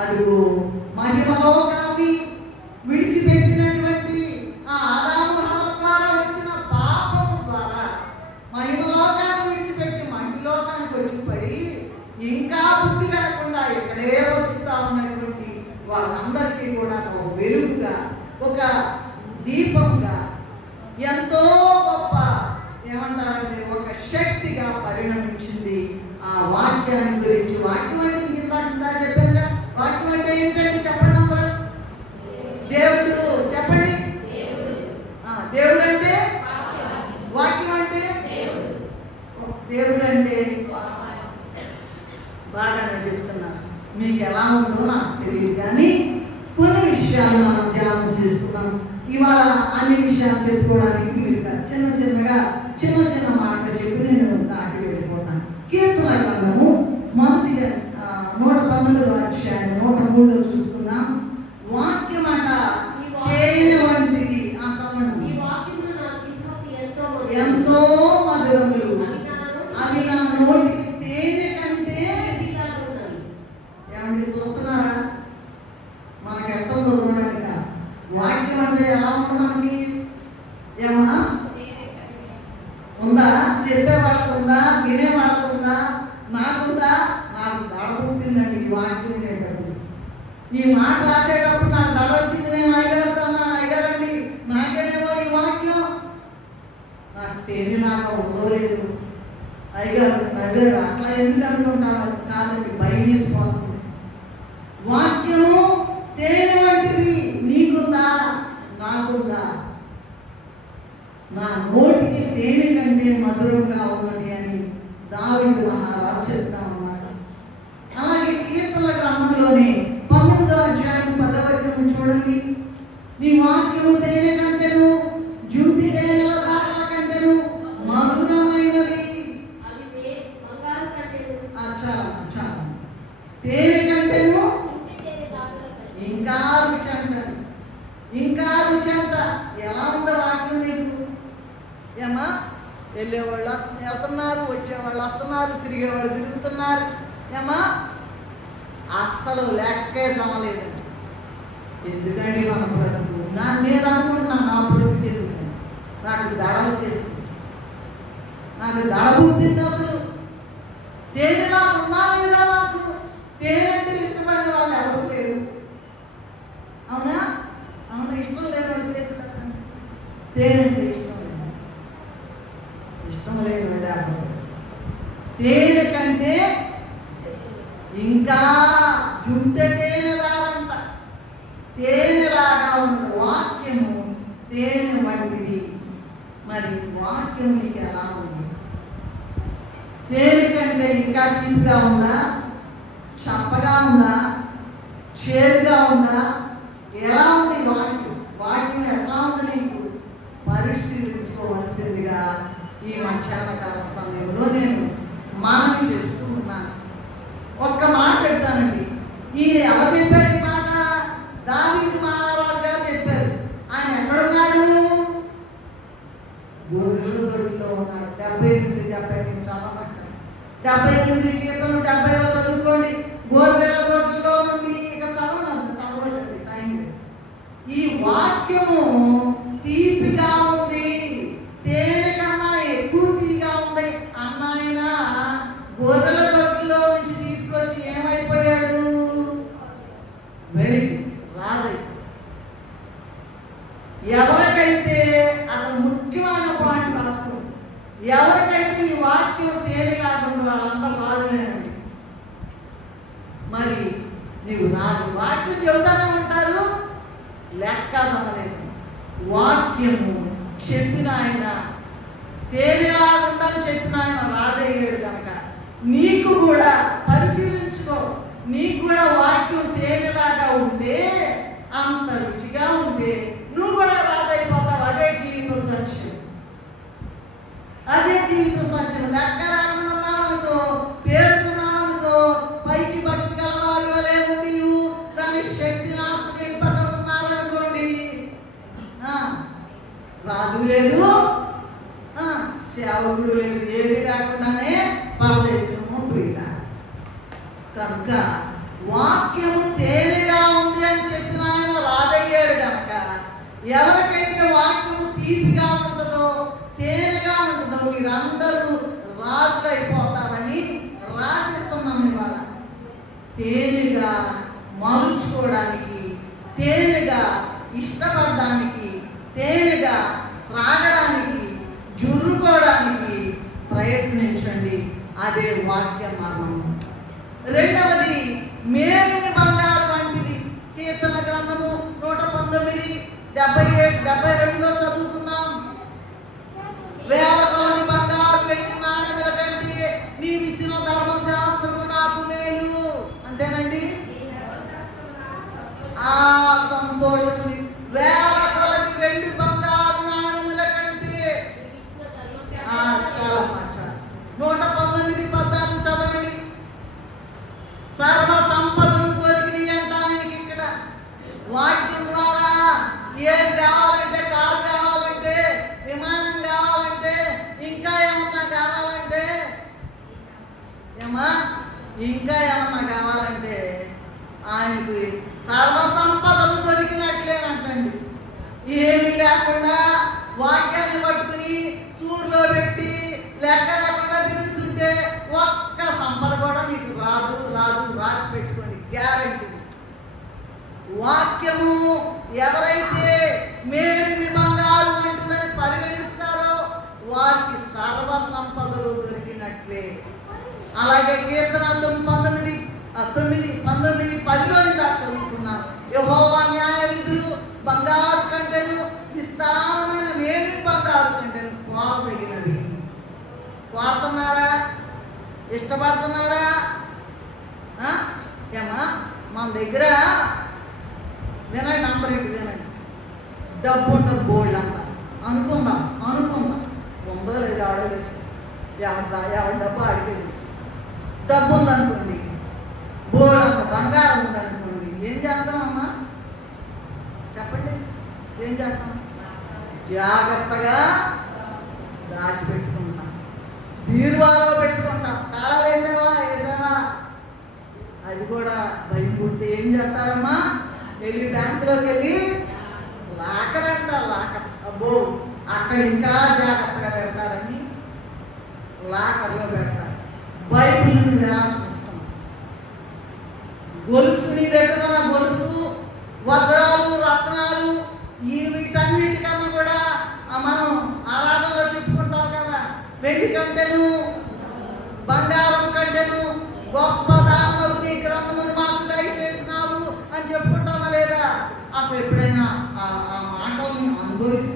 అదిగో మహిమలోకాన్ని విడిచిపెట్టినటువంటి ఆ ఆదాము హవ్వ ద్వారా వచ్చిన పాపము ద్వారా మహిమలోకాన్ని విడిచిపెట్టి మంటిలోకానికి వచ్చి పడి ఇంకా బుద్ధి లేకుండా ఇక్కడే వస్తుతా ఉన్నటువంటి వాళ్ళందరికీ కూడా ఒక వెలుగుగా, ఒక దీపంగా, ఎంతో గొప్ప ఏమంటారంటే ఒక శక్తిగా పరిణమించింది. ఆ వాక్యాన్ని గురించి, వాక్యం అంటే ఇందా చెప్పారుగా, వాక్యం అంటే ఏంటంటే చెప్పండి అమ్మా. దేవుడు, చెప్పండి. దేవుడు అంటే, వాక్యం అంటే, దేవుడు అంటే బాగానే చెప్తున్నారు. మీకు ఎలా ఉందో నాకు తెలియదు, కానీ కొన్ని విషయాలు మనం ధ్యానం చేసుకున్నాం. ఇవాళ అన్ని విషయాలు చెప్పుకోవడానికి మీరు చిన్న చిన్న మాటలు చెప్పి నేను దాటి వెళ్ళిపోతాను. కీర్తన గ్రంథము మొదటిగా 119వ అధ్యాయం 103లో చూసుకున్నాం. వాక్యం అట తేనె వంటిది, ఎంతో మధురములు, అవి నా నోటికి తేనె కంటే. ఏమండి చూస్తున్నారా? మనకి ఎంత చూడండి కాస్త. వాక్యం అంటే ఎలా ఉంది మనకి? ఏమన్నా ఉందా? చెప్పే వాళ్ళకు ఉందా? వినే వాళ్ళకు ఉందా? నాకుందా? నాకు దడ పుట్టిందండి ఈ వాక్యం వినేటప్పుడు. ఈ మాట రాసేటప్పుడు నాకు దడ వచ్చింది. నేను అయ్యగారుతో అన్నాను, అయ్యగారండి నాకేమో ఈ వాక్యం నాకు తేలినాక ఉండలేదు. అయ్యగారు అట్లా ఎందుకు అనుకుంటాను? కాదండి, భయం వేసిపోతుంది. వాక్యము తేనె వంటిది, నీకుందా? నాకుందా? నా నోటికి తేనె కంటే మధురంగా ఉన్నది అని దావీదు మహారాజు చెప్తా ఉన్నారు. అలాగే కీర్తనల గ్రంథంలోనే 19వ అధ్యాయం 10వ వచనం చూడండి. నీ వాక్యము తేనె కంటేను, జుంటి తేనెల దారుల కంటేను మధురమైనది. తేనె కంటేను ఇంకా రుచి అంటాడు, ఇంకా రుచి అంట. ఎలా ఉందో వాక్యం నీకు? ఏమా, వెళ్ళేవాళ్ళు వెళ్తున్నారు, వచ్చేవాళ్ళు వస్తున్నారు, తిరిగేవాళ్ళు తిరుగుతున్నారు. ఏమా, అస్సలు లెక్కే జమలేదు. ఎందుకండి మన బ్రతుకు? నేను అనుకుంటున్నాను, నా బ్రతుకు ఎందుకు నాకు దడ వచ్చేసింది, నాకు దడ పుట్టింది. అసలు తేనెలా ఉన్నా లేదా? నాకు తేనె అంటే ఇష్టపడిన వాళ్ళు ఎవరు లేరు. అవునా? అవునా? ఇష్టం లేని వాళ్ళు చేతులు తేనె అంటే ఇష్టం లేదు. తేనె కంటే ఇంకా జుంట తేనెలాగంట, తేనెలాగా ఉన్న వాక్యం తేనె వంటిది. మరి వాక్యం మీకు ఎలా ఉంది? తేనె కంటే ఇంకా తీపిగా ఉందా? చప్పగా ఉందా? చేదుగా ఉందా? ఎలా ఉంది వాక్యం? వాక్యం ఎట్లా ఉంది నీకు పరిశీలించుకోవాల్సిందిగా ఈ మధ్యాహ్నకాల సమయంలో నేను మనవి చేస్తూ ఉన్నాను. ఒక్క మాట చెప్తానండి. ఈయన ఎవరు చెప్పారు ఈ మాట? దావీదు మహారాజు గారు చెప్పారు. ఆయన ఎక్కడున్నాడు? గొర్రెల దొడ్డిలో ఉన్నాడు. 78 చదవమంటారు. 78 కీర్తనలు 70లో చదువుకోండి. గొర్రెల దొడ్డిలో నుండి ఇక చదవదండి టైం. ఈ వాక్యము తీపిగా ఉంది, తేనె కన్నా ఎక్కువ తీగా ఉంది అన్న ఆయన గొర్రెల దొడ్డిలో నుంచి తీసుకొచ్చి ఏమైపోయాడు? వెరీ రాజయ్య. ఎవరికైతే అతను ముఖ్యమైన పాయింట్ రాసుకుంది, ఎవరికైతే ఈ వాక్యం తేలిలాగుంది వాళ్ళందరూ రాజులేనండి. మరి నీవు రాజు వాక్యం చెబుతానే ఉంటారు, లెక్క నమ్మలేదు. వాక్యము చెప్పిన ఆయన తేలిలాగుందని చెప్పిన ఆయన రాజయ్యాడు కనుక నీకు కూడా పరిశీలించుకో. నీకు కూడా వాక్యం తేలిలాగా ఉంటే, అంత రుచిగా ఉంటే నువ్వు కూడా రాజైపోతావు. అదే జీవిత సత్యం, అదే జీవిత సత్యం. లెక్క లేకున్నామనుకో, పేర్కొన్నామనుకో, పైకి భక్తి గలవారు లేదు, నీవు దాని శక్తి నాశింపగలుగుతున్నారనుకోండి, రాజు లేదు, సేవకుడు లేదు, ఏది లేకుండానే పరదేశము ప్రియుల. కనుక వాక్యము తేలిగా ఉంది అని చెప్పిన ఆయన రాజయ్యాడు కనుక ఎవరికైతే వాక్యము తీపిగా ఉంటుందో, తేలిగా ఉంటుందో, మీరందరూ రాజులైపోతారని రాసిస్తున్నాం ఇవాళ. తేలిగా మలుచుకోవడానికి, తేలిగా ఇష్టపడడానికి, తేలిగా త్రాగడానికి, జుర్రుకోవడానికి ప్రయత్నించండి. అదే వాక్య మర్మం. రెండవది, మేలిమి బంగారు వంటిది. కీర్తన గ్రంథము 119, 77, 72లో చదువుకున్నాం. వేల కొలది బంగారు వెండి నాణెముల కంటే నీవిచ్చిన ధర్మశాస్త్రము నాకు మేలు. అంతేనండి, ఆ సంతోషము. వేల కొలది వెండి బంగారు నాణెముల కంటే చాలా మాట. 119, 14 చదవండి. సర్వ సంపదలు దొరికినాయి అంట ఆయనకి ఇక్కడ. వాక్యం ద్వారా ఏది కావాలంటే, కారు కావాలంటే, విమానం కావాలంటే, ఇంకా ఏమన్నా కావాలంటే, ఇంకా ఏమన్నా కావాలంటే ఆయనకి సర్వ సంపదలు దొరికినట్లేనంటండి. ఏమీ లేకుండా వాక్యాన్ని పట్టుకుని సూర్యులో పెట్టి లెక్క లేకుండా తిరుగుతుంటే ఒక్క సంపద కూడా మీకు రాదు. రాసి పెట్టుకోండి, గ్యారెంటీ. వాక్యము ఎవరైతే మేలిమి బంగారు వంటిదని పరిగణిస్తారో వారికి సర్వ సంపదలు దొరికినట్లే. అలాగే కీర్తన 19, 10లో చదువుకున్నాను. యెహోవా న్యాయ విధులు బంగారు కంటెను, విస్తారమైన మేలిమి బంగారు కంటెను కోరదగినవి. కోరుతున్నారా? ఇష్టపడుతున్నారా? ఏమా మన దగ్గర వినండి, అందరూ వినండి. డబ్బు ఉండదు, గోల్డ్ అంట అనుకుందాం. ఉందో లేదు ఆడో తెలుసు, ఎవరి డబ్బు ఆడికే తెలుసు. డబ్బు ఉందనుకోండి, గోల్డ్ అంత బంగారం ఉందనుకోండి, ఏం చేస్తామమ్మా చెప్పండి? ఏం చేస్తాం? జాగ్రత్తగా దాచిపెట్టుకుంటాం, బీరువాలో పెట్టుకుంటాం. తాళాలు వేసావా? అది కూడా భయం పుడితే ఏం చేస్తారమ్మా? వెళ్ళి బ్యాంకులోకి వెళ్ళి లాకర్ అబ్బో అక్కడ ఇంకా జాగ్రత్తగా పెడతారని లాకర్లో పెడతారు. బైబిల్ ఎలా చూస్తాం? గొలుసు, నీ దగ్గర ఉన్న గొలుసు, వజ్రాలు, రత్నాలు, వీటన్నిటికన్నా కూడా మనం ఆరాధనలో చెప్పుకుంటాం కదా, వెండి కంటెను, బంగారం కంటెను గొప్ప దానము నీ గ్రంథమును మాకు దయచేసినావు అని చెప్పుకుంటామా లేదా? అసలు ఎప్పుడైనా ఆ మాటల్ని అనుభవిస్తాం?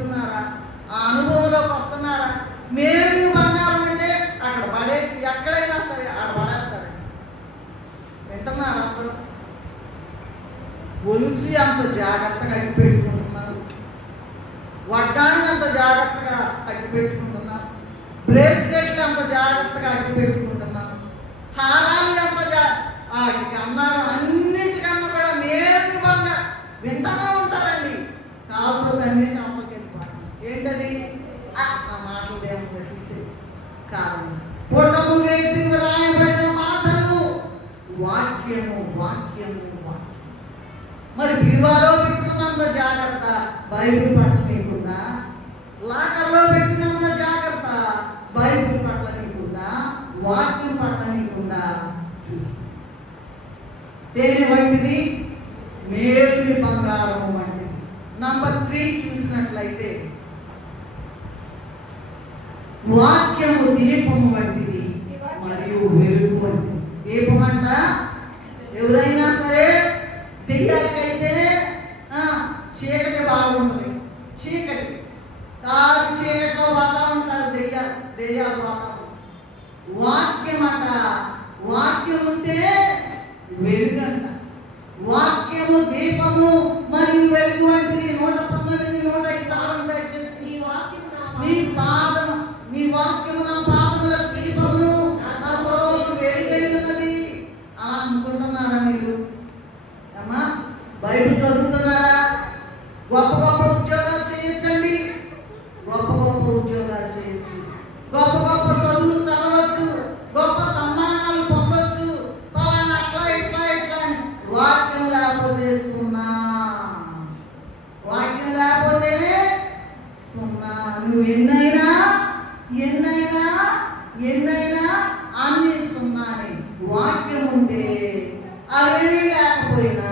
జాగ్రత్తగా అట్టి పెట్టుకుంటున్నాను, వడ్డాన్ని అంత జాగ్రత్తగా అట్టి పెట్టుకుంటున్నాను, బ్రేస్లెట్లు అంత జాగ్రత్తగా అట్టి పెట్టుకుంటున్నాను, హారాలు అంత అన్నారు. అన్నిటికన్నా కూడా నేర్చుకోగా వింటూనే ఉంటారండి. కాలుతో అన్ని సంపకి వెళ్ళిపోతాం. ఏంటది? ఆ మాటలు దేవుడు తీసే కాదు. పొట్టము వేసి రాయబడిన మాటలు వాక్యము వాక్యము వాక్యం. మరి బీరువాలో పెట్టుకున్నంత జాగ్రత్త బైబిల్ పట్ల నీకుందా? లాకర్లో పెట్టినంత జాగ్రత్త బైబిల్ పట్ల నీకుందా? వాక్యం పట్ల నీకుందా? చూసి దేని వంటిది? మేలుని బంగారము వంటిది. నంబర్ 3 చూసినట్లయితే వాక్యము దీపము వంటిది మరియు వెలుగు వంటిది. దీపం అంట ఎవరైనా సరే దెయ్యాలకైతే చీకటి బాగుంటుంది. చీకటి కారు చీకటిలో పోతా ఉంటారు దెయ్యాలు పోతా. వాక్యం అంట, వాక్యం ఉంటే వెలుగంట. వాక్యము దీపము మరియు వెలుగు వంటిది. 119 105 చాలండి దయచేసి. నీ పాదం, నీ వాక్యము నా పాదముల దీపమును నా త్రోవకు వెలుగై ఉన్నది. అలా అనుకుంటున్నారా మీరు? అమ్మా బైబిల్ చదువుతున్నారా? గొప్ప గొప్ప ఉద్యోగాలు చేయొచ్చండి, గొప్ప గొప్ప ఉద్యోగాలు చేయొచ్చు, గొప్ప గొప్ప చదువులు చదవచ్చు, గొప్ప సన్మానాలు పొందొచ్చు. పలానా అట్లా ఇట్లా ఇట్లా అని వాక్యం లేకపోతే సున్నా. వాక్యం లేకపోతేనే సున్నా. నువ్వు ఎన్నైనా ఎన్నైనా ఎన్నైనా అన్ని సున్నాని. వాక్యం ఉంటే అవేమీ లేకపోయినా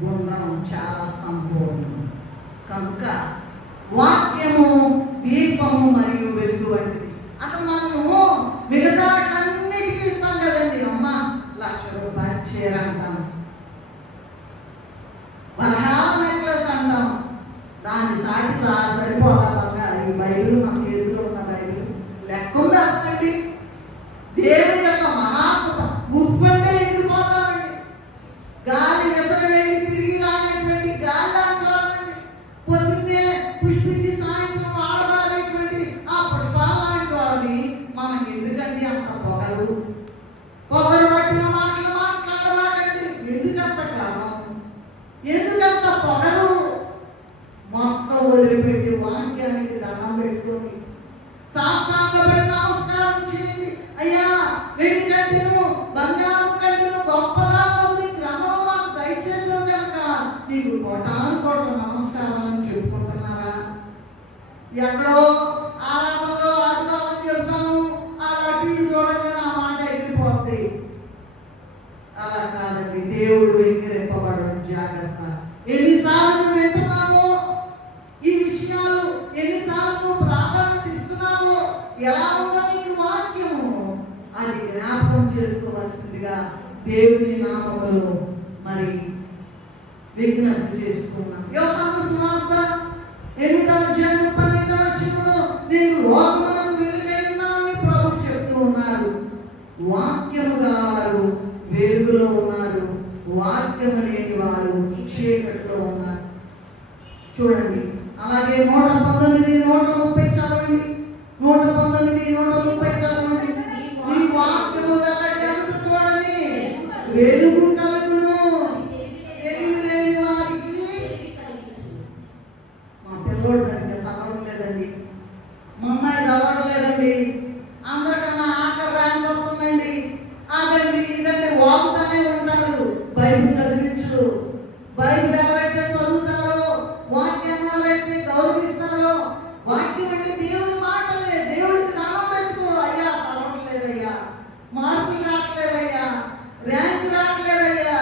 గుండం చాలా సంపూర్ణం. కనుక వాక్యము దీపము మరియు వెలుగు వంటిది. అసలు మనము మిగతా అన్నిటికీ ఇస్తాం కదండి. అమ్మ 1,00,000 రూపాయలు చీర అంటాం, 16 నెక్లెస్ అంటాం. దాని సాటి సరిపోదా బంగారు? ఈ బైబిల్ మన చేతిలో ఉన్న బైబిల్ లెక్కుందా అసలండి? దేవుని యొక్క మహాత్మ గుఫ్ఫంటే ఎగిరిపోతామండి. గాలి వెసరు వెళ్ళి తిరిగి రానటువంటి గాలి అంటారండి. పొద్దున్నే పుష్పించి సాయంత్రం వాడవారేటువంటి ఆ పుష్పాలు లాంటి వాళ్ళని మనకి ఎందుకండి అంత పొగరు? పొగరు పట్టిన మాటలు మాట్లాడవాడండి. ఎందుకంత కాలం? ఎందుకంత పొగరు? మొత్తం వదిలిపెట్టి వాక్యానికి దండం పెట్టుకొని శాస్త్రాంగపడి నమస్కారం చేయండి. అయ్యా వెండి కంటెను బంగారం కంటెను గొప్పగా ఉంది గ్రంథం మాకు దయచేసావు కనుక నీకు కోటాను కోట్ల నమస్కారాలను చెప్పుకుంటున్నారా? ఎక్కడో ఆరాధనలో ఆడుకోవాలని చెప్తాను, అలా టీవీ చూడగానే ఆ మాట ఎగిరిపోతుంది. అలా కాదండి, దేవుడు ఎగిరింపబడడం జాగ్రత్త. ఎన్నిసార్లు నువ్వు వింటున్నావు ఈ విషయాలు, ఎన్నిసార్లు నువ్వు ప్రాధాన్యత ఇస్తున్నావు, ఎలా ఉందో నీకు వాక్యము అది జ్ఞాపకం చేసుకోవాల్సిందిగా దేవుని నామములో మరి విజ్ఞప్తి చేసుకున్నాం. యోహాను సువార్త 8:12 నేను లోకమునకు వెలుగై ఉన్నానని ప్రభువు చెప్తూ ఉన్నారు. వాక్యము గలవారు వెలుగులో ఉన్నారు, వాక్యము లేని వారు చీకటిలో ఉన్నారు. చూడండి, అలాగే 119 130 చదవండి. 119 130 చదవండి. నీ వాక్యము వెల్లడి అంత చూడని వెలుగు కలుగును, వెలుగు లేని వారికి. మా పిల్లోడు సరిగ్గా చదవట్లేదండి, మా అమ్మాయి చదవట్లేదండి, అందరికన్నా ఆఖరి ర్యాంక్ వస్తుందండి, అదండి ఇదండి వాగుతూనే ఉంటారు. బైబిల్ చదివించరు. బైబిల్ ఎవరైతే చదువుతారో, వాక్యాన్ని ఎవరైతే గౌరవిస్తారో, వాక్యం అంటే దేవుని మాటలే, దేవుడికి దండం పెట్టుకో. అయ్యా చదవట్లేదయ్యా, మార్కులు రావట్లేదయ్యా, ర్యాంక్ రావట్లేదయ్యా,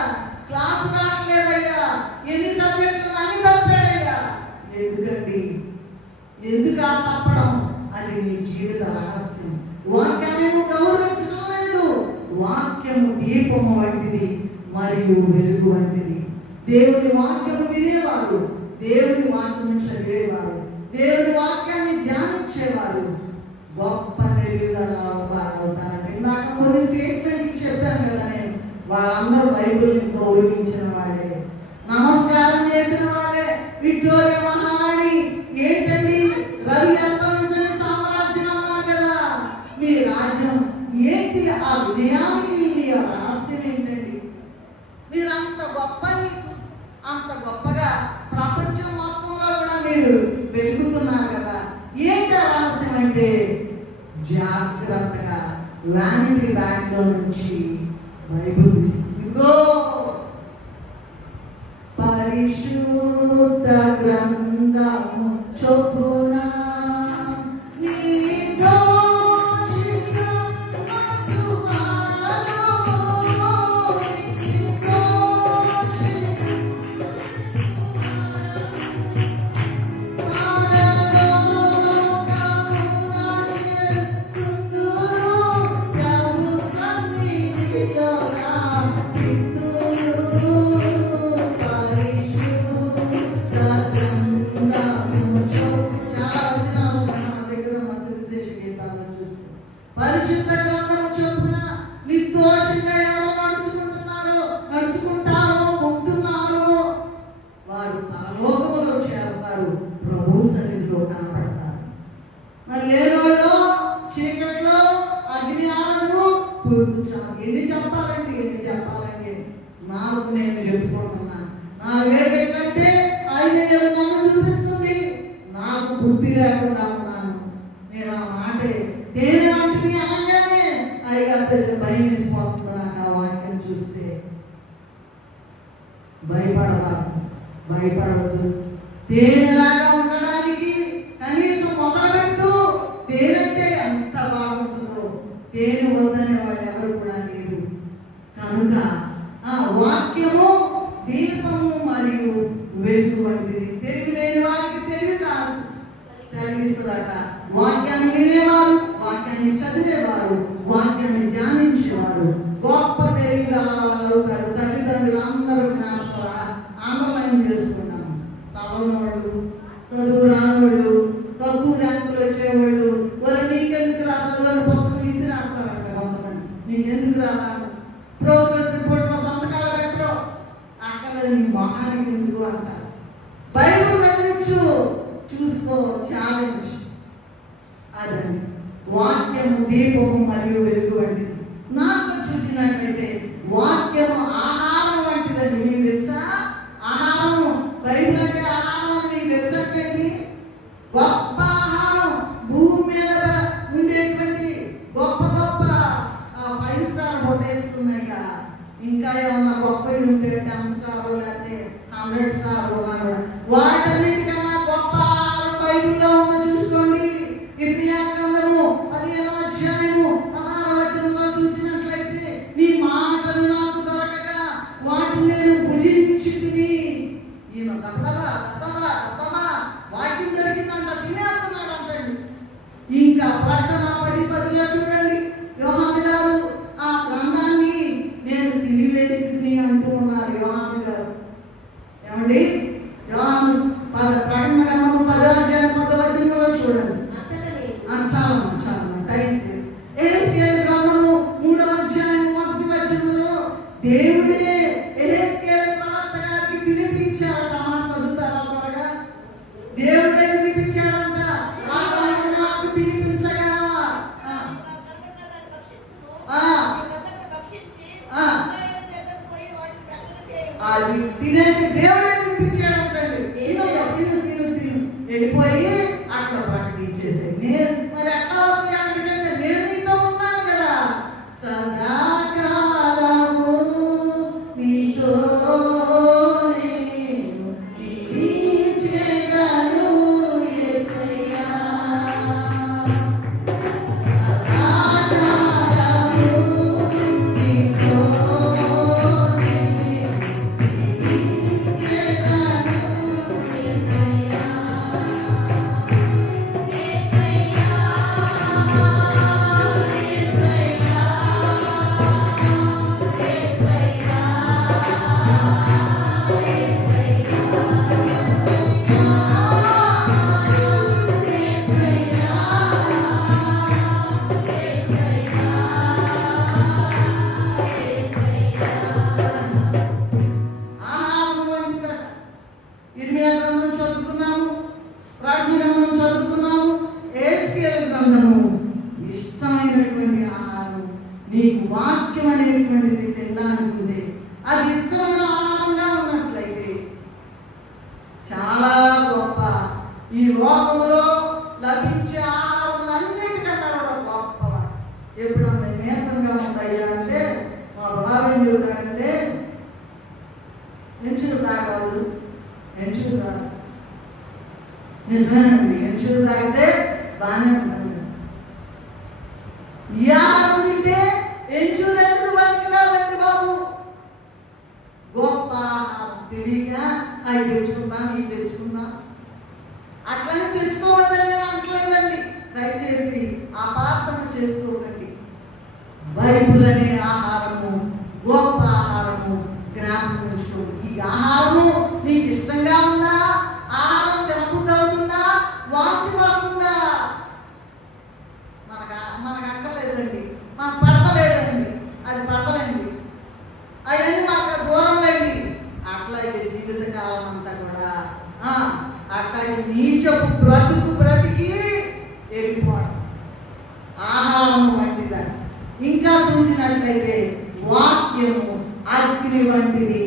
క్లాస్ రావట్లేదయ్యా, ఎన్ని సబ్జెక్టులు అన్ని తప్పాడయ్యా. ఎందుకండి? ఎందుకు ఆ తప్పడం? అది నీ జీవిత రహస్యం. వాక్యాన్ని గౌరవించడం లేదు. వాక్యము దీపము వంటిది మరియు వెలుగు వంటిది. దేవుని వాక్యము వినేవారు, దేవుని వాక్యము చదివేవారు, దేవుని వాక్యాన్ని ధ్యానించేవారు గొప్ప ఎదుగుదల అవుతారంటే. ఇందాక కొన్ని స్టేట్మెంట్ చెప్పాను కదా నేను, వాళ్ళందరూ బైబిల్ని గౌరవించిన వాళ్ళే. నమస్కారం విక్టోరియా మహారాణి ఏంటండి, రవి అస్తమించని సామ్రాజ్యం అన్నారు కదా, మీ రాజ్యం ఏంటి, ఆ విజయానికి మీ రహస్యం ఏంటండి? మీరు అంత గొప్పని, అంత గొప్పగా ప్రపంచం మొత్తంలో కూడా మీరు వెలుగుతున్నారు కదా, ఏంటి ఆ రహస్యం అంటే, జాగ్రత్తగా వ్యానిటీ బ్యాగ్ లో నుంచి బైబిల్ తీసుకుందో పరిశుద్ధ గ్రంథము చొప్పున పరిశుద్ధ గ్రంథము చొప్పున నిర్దోషంగా ఎవరు నడుచుకుంటారో ఉంటున్నారో వారు పరలోకములో చేరతారు, ప్రభు సన్నిధిలో కనపడతారు. మరి లేనివాళ్ళు చీకట్లో అగ్ని ఆనదు ఎన్ని చెప్పాలండి నాకు నేను చెప్పుకుంటున్నాను. నా వేటంటే ఆయన నన్ను చూపిస్తుంది, నాకు బుద్ధి లేకుండా ఉన్నాను. నేను ఆ మాట దేని వాటిని అనగానే అయ్యగారు భయం వేసిపోతుంది నాకు ఆ వాక్యం చూస్తే. భయపడవద్దు. తేనెలాగా ఉండడానికి కనీసం మొదలుపెట్టు. తేనంటే ఎంత బాగుంటుందో, తేనె వద్దనే వాళ్ళు ఎవరు కూడా లేరు. కనుక ఆ వాక్యము దీపము మరియు వెలుగు వంటిది. తెలివి లేని వారికి తెలివి కాదు కలిగిస్తుందట. వాక్యాన్ని వినేవారు, వాక్యాన్ని చదివేవారు, వాక్యాన్ని ధ్యానించేవారు గొప్ప తెలివి గల వాళ్ళు అవుతారు. తల్లిదండ్రులు అందరూ ఆందోళన చేసుకున్నాము. చదవనోళ్ళు, చదువు రానోళ్ళు, తక్కువ ర్యాంకులు వచ్చేవాళ్ళు, వాళ్ళు నీకెందుకు రాదు పుస్తకం తీసి రాస్తారంట కొంతమంది. నీకెందుకు రాదా, ప్రోగ్రెస్ రిపోర్ట్లో సంతకాలు పెట్టరు, అక్కడ నీ మొహానికి ఎందుకు అంటారు. బైబిల్ చదివచ్చు, చూసుకో, ఛాలెంజ్. అదండి వాక్యము దీపము మరియు వెలుగు వంటిది. నాకు చూసినట్లయితే వాక్యము ఆహారం వంటిదండి. మీకు తెలుసా ఆహారం? బైబిల్ అంటే ఆహారం అని మీకు తెలుసండి. గొప్ప ఆహారం భూమి మీద ఉండేటువంటి గొప్ప గొప్ప 5 స్టార్ హోటల్స్ ఉన్నాయి కదా, ఇంకా ఏమన్నా గొప్పవి ఉంటే 10 స్టార్ లేకపోతే 100 స్టార్ వాటన్నిటికన్నా గొప్ప ఆహారం బైబిల్లో ఉందో చూసుకోండి. ఇర్మియా గ్రంథము 15వ అధ్యాయము 16వ వచనంలో చూసినట్లయితే, నీ మాటలు నాకు దొరకగా వాటిని నేను భుజించితిని. ఈయన దత్తమా వాక్యం దొరికిందంట, తినేస్తున్నాడు అంటండి. ఇంకా ప్రకటన 10:10లో చూడండి, యోహాను గారు ఆ గ్రంథాన్ని నేను తిరిగివేసింది అంటూ ఉన్నారు యోహాను గారు. ఏమండి, యోహాను ప్రకటన గ్రంథము 10వ అధ్యాయం 10వ వచనంలో చూడండి. చాలా టైం. ఎహెజ్కేలు గ్రంథము 3వ అధ్యాయం 1వ వచనంలో దేవుడే ఎహెజ్కేలు ప్రవక్త గారికి తినిపించాడట. చదువుతారా త్వరగా? దేవుడే తినిపించాడంట. నాకు తినిపించగా అది తినేసి దేవుడే తినిపించాడంటండి. వెళ్ళిపోయి అక్కడ ప్రకటించేసే. మరి ఎట్లా అవుతుంది అంటే, నేను నీతో ఉన్నాను కదా, సదాకాలము నీతో ఇర్మియా గ్రంథం వాక్యం అనేటువంటిది తినడానికుంటే, అది ఇష్టమైన ఆహారంగా ఉన్నట్లయితే చాలా గొప్ప. ఈ లోకంలో లభించే ఆహారాలన్నిటికన్నా కూడా గొప్పవాడు. ఎప్పుడన్నా నీరసంగా ఉంటాయా అంటే మా బాబు ఏం చెబుతాడంటే, ఎంచులు తాగాడు, ఎంచులు తాగు. నిజమేనండి, ఎంచులు తాగితే బాగానే ఉంటుంది. ఈ ఆహారం తింటే ఎంచులు ఎందుకు పనికిరాదండి బాబు? గొప్ప ఆహారం తెలియక అవి తెచ్చుకున్నాం, ఇవి తెచ్చుకున్నాం, అట్లనే తెచ్చుకోవద్దని నేను అంటలేదండి. దయచేసి ఆ ప్రార్థన చేసుకోకండి. బైబుల్ అనే ఆహారము గొప్ప ఆహారము, జ్ఞాపకం ఉంచుకోండి. ఈ ఆహారము నీకు ఇష్టంగా ఉందా? ఆహారం తినబుద్దవుతుందా? వాంతి వస్తుందా? మనకు అక్కర్లేదండి, మనకు పడతలేదండి, అది పడతలేండి, అవన్నీ మాకు దూరం లేండి. అట్లాగే జీవితకాలం అంతా కూడా అట్లాగే నీచపు బ్రతికి వెళ్ళిపోవడం ఆహారం వంటిదని. ఇంకా చూసినట్లయితే వాక్యము అగ్ని వంటిది.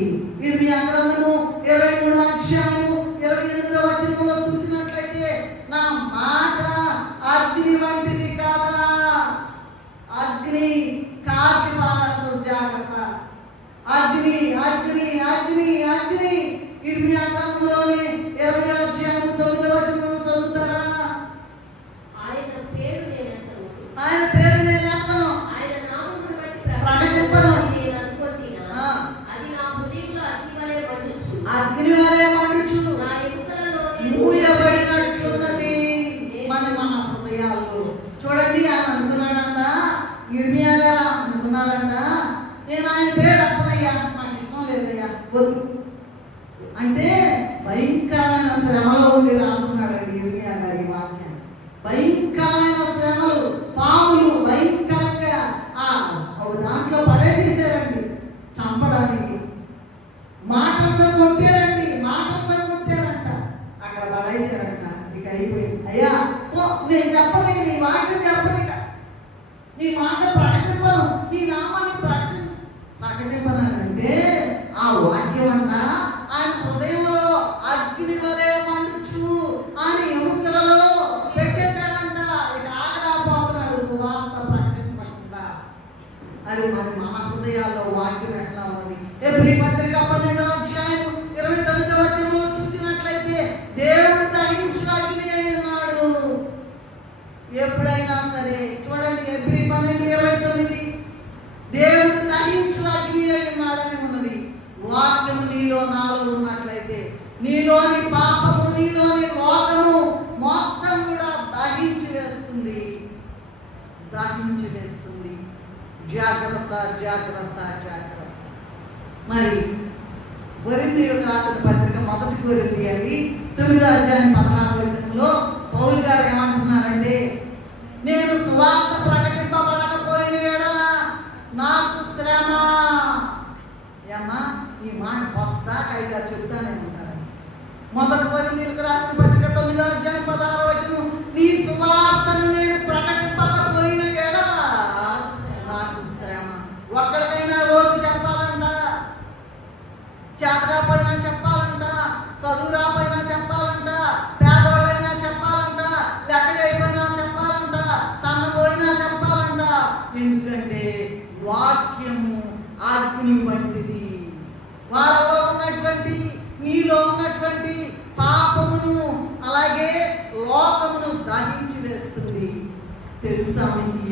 ఇర్మియా గ్రంథము 23వ అధ్యాయము 28వ వచనంలో చూసినట్లయితే నా మాట అగ్ని వంటిది కాదా? అగ్ని కాకి పారేస్తుంది, జాగ్రత్త. అగ్ని అగ్ని అగ్ని అగ్ని. ఇర్మియా గ్రంథంలోని 20వ అధ్యాయము 9వ వచనంలో చదువుతారా? ఆయన పేరు నేను ఎత్తను, ఆయన నామమును బట్టి ప్రకటింపను. నేను అనుకొంటినా అది నా హృదయంలో అగ్ని వలె మండుచు, నా ఎముకలలోని మూయబడినట్లున్నది. మన హృదయాల్లో చూడండి, ఆయన అనుకున్నాడంట, ఇర్మియా గారు అనుకున్నాడంట, నేను ఆయన పేరు అర్థమయ్యా, నాకు ఇష్టం లేదయ్యా, వద్దు అంటే భయంకరమైన శ్రమలో ఉండి రాస్తున్నాడండి ఇర్మియా గారి వాక్యాన్ని. భయంకరమైన శ్రమలు, పాములు భయంకరంగా దాంట్లో పడేసేసారండి చంపడానికి. మాటంతా కొట్టారంట, అక్కడ పడేసారంట. ఇక అయిపోయింది. అయ్యా నేను చెప్పలేను, నీ వాక్యం చెప్పలేక, నీ మాట ప్రకటింపను, నీ నామాన్ని ప్రకటింపనంటే ఆ వాక్యం అంట ఆయన హృదయంలో అగ్ని వలె మండుచు, ఆయన ఎముకలలో పెట్టేశాడంట. ఇక ఆగలేకపోతున్నాడు సువార్త ప్రకటించకుండా. అది మన హృదయాల్లో వాక్యం ఎట్లా ఉంది? ఎబ్రీ పత్రిక 12వ అధ్యాయం 29వ వచనంలో చూసినట్లయితే దేవుడు దహించిన అగ్ని అయి ఉన్నాడు. ఎప్పుడైనా సరే చూడండి, ఎబ్రీ 12:29 దేవుడు దహించిన అగ్ని అయి ఉన్నాడని ఉన్నది. వాక్యము నీలో నాలో ఉన్నట్లయితే నీలోని పాపము, నీలోని లోకము మొత్తం కూడా దహించి వేస్తుంది. జాగ్రత్త జాగ్రత్త జాగ్రత్త. మరి కొరింథీయులకు రాసిన పత్రిక 1 కొరింథీ 9వ అధ్యాయం 16వ వచనంలో పౌలు గారు ఏమంటున్నారంటే, నేను సువార్త ప్రకటింపబడకపోయిన యెడల నాకు శ్రమ. ఏమ్మా ఈ మాట కొత్త కైగా చెప్తానే ఉంటారు. 1 కొరింథీయులకు రాసిన పత్రిక 9వ అధ్యాయం 16వ వచనం, నీ సువార్తను నేను ప్రకటింపకపోయిన యెడల నాకు శ్రమ. ఒక్కడికైనా రోజు చెప్పాలంట, చేతరాపైనా చెప్పాలంట, చదువురాపైనా చెప్పాలంట, పేదవాళ్ళైనా చెప్పాలంట, లెక్కడైపోయినా చెప్పాలంట, తనపోయినా చెప్పాలంట. ఎందుకంటే వాక్యము అగ్ని వంటిది. వాళ్ళలో ఉన్నటువంటి, నీలో ఉన్నటువంటి పాపమును అలాగే లోకమును దహించి వేస్తుంది. తెలుసా మీకు?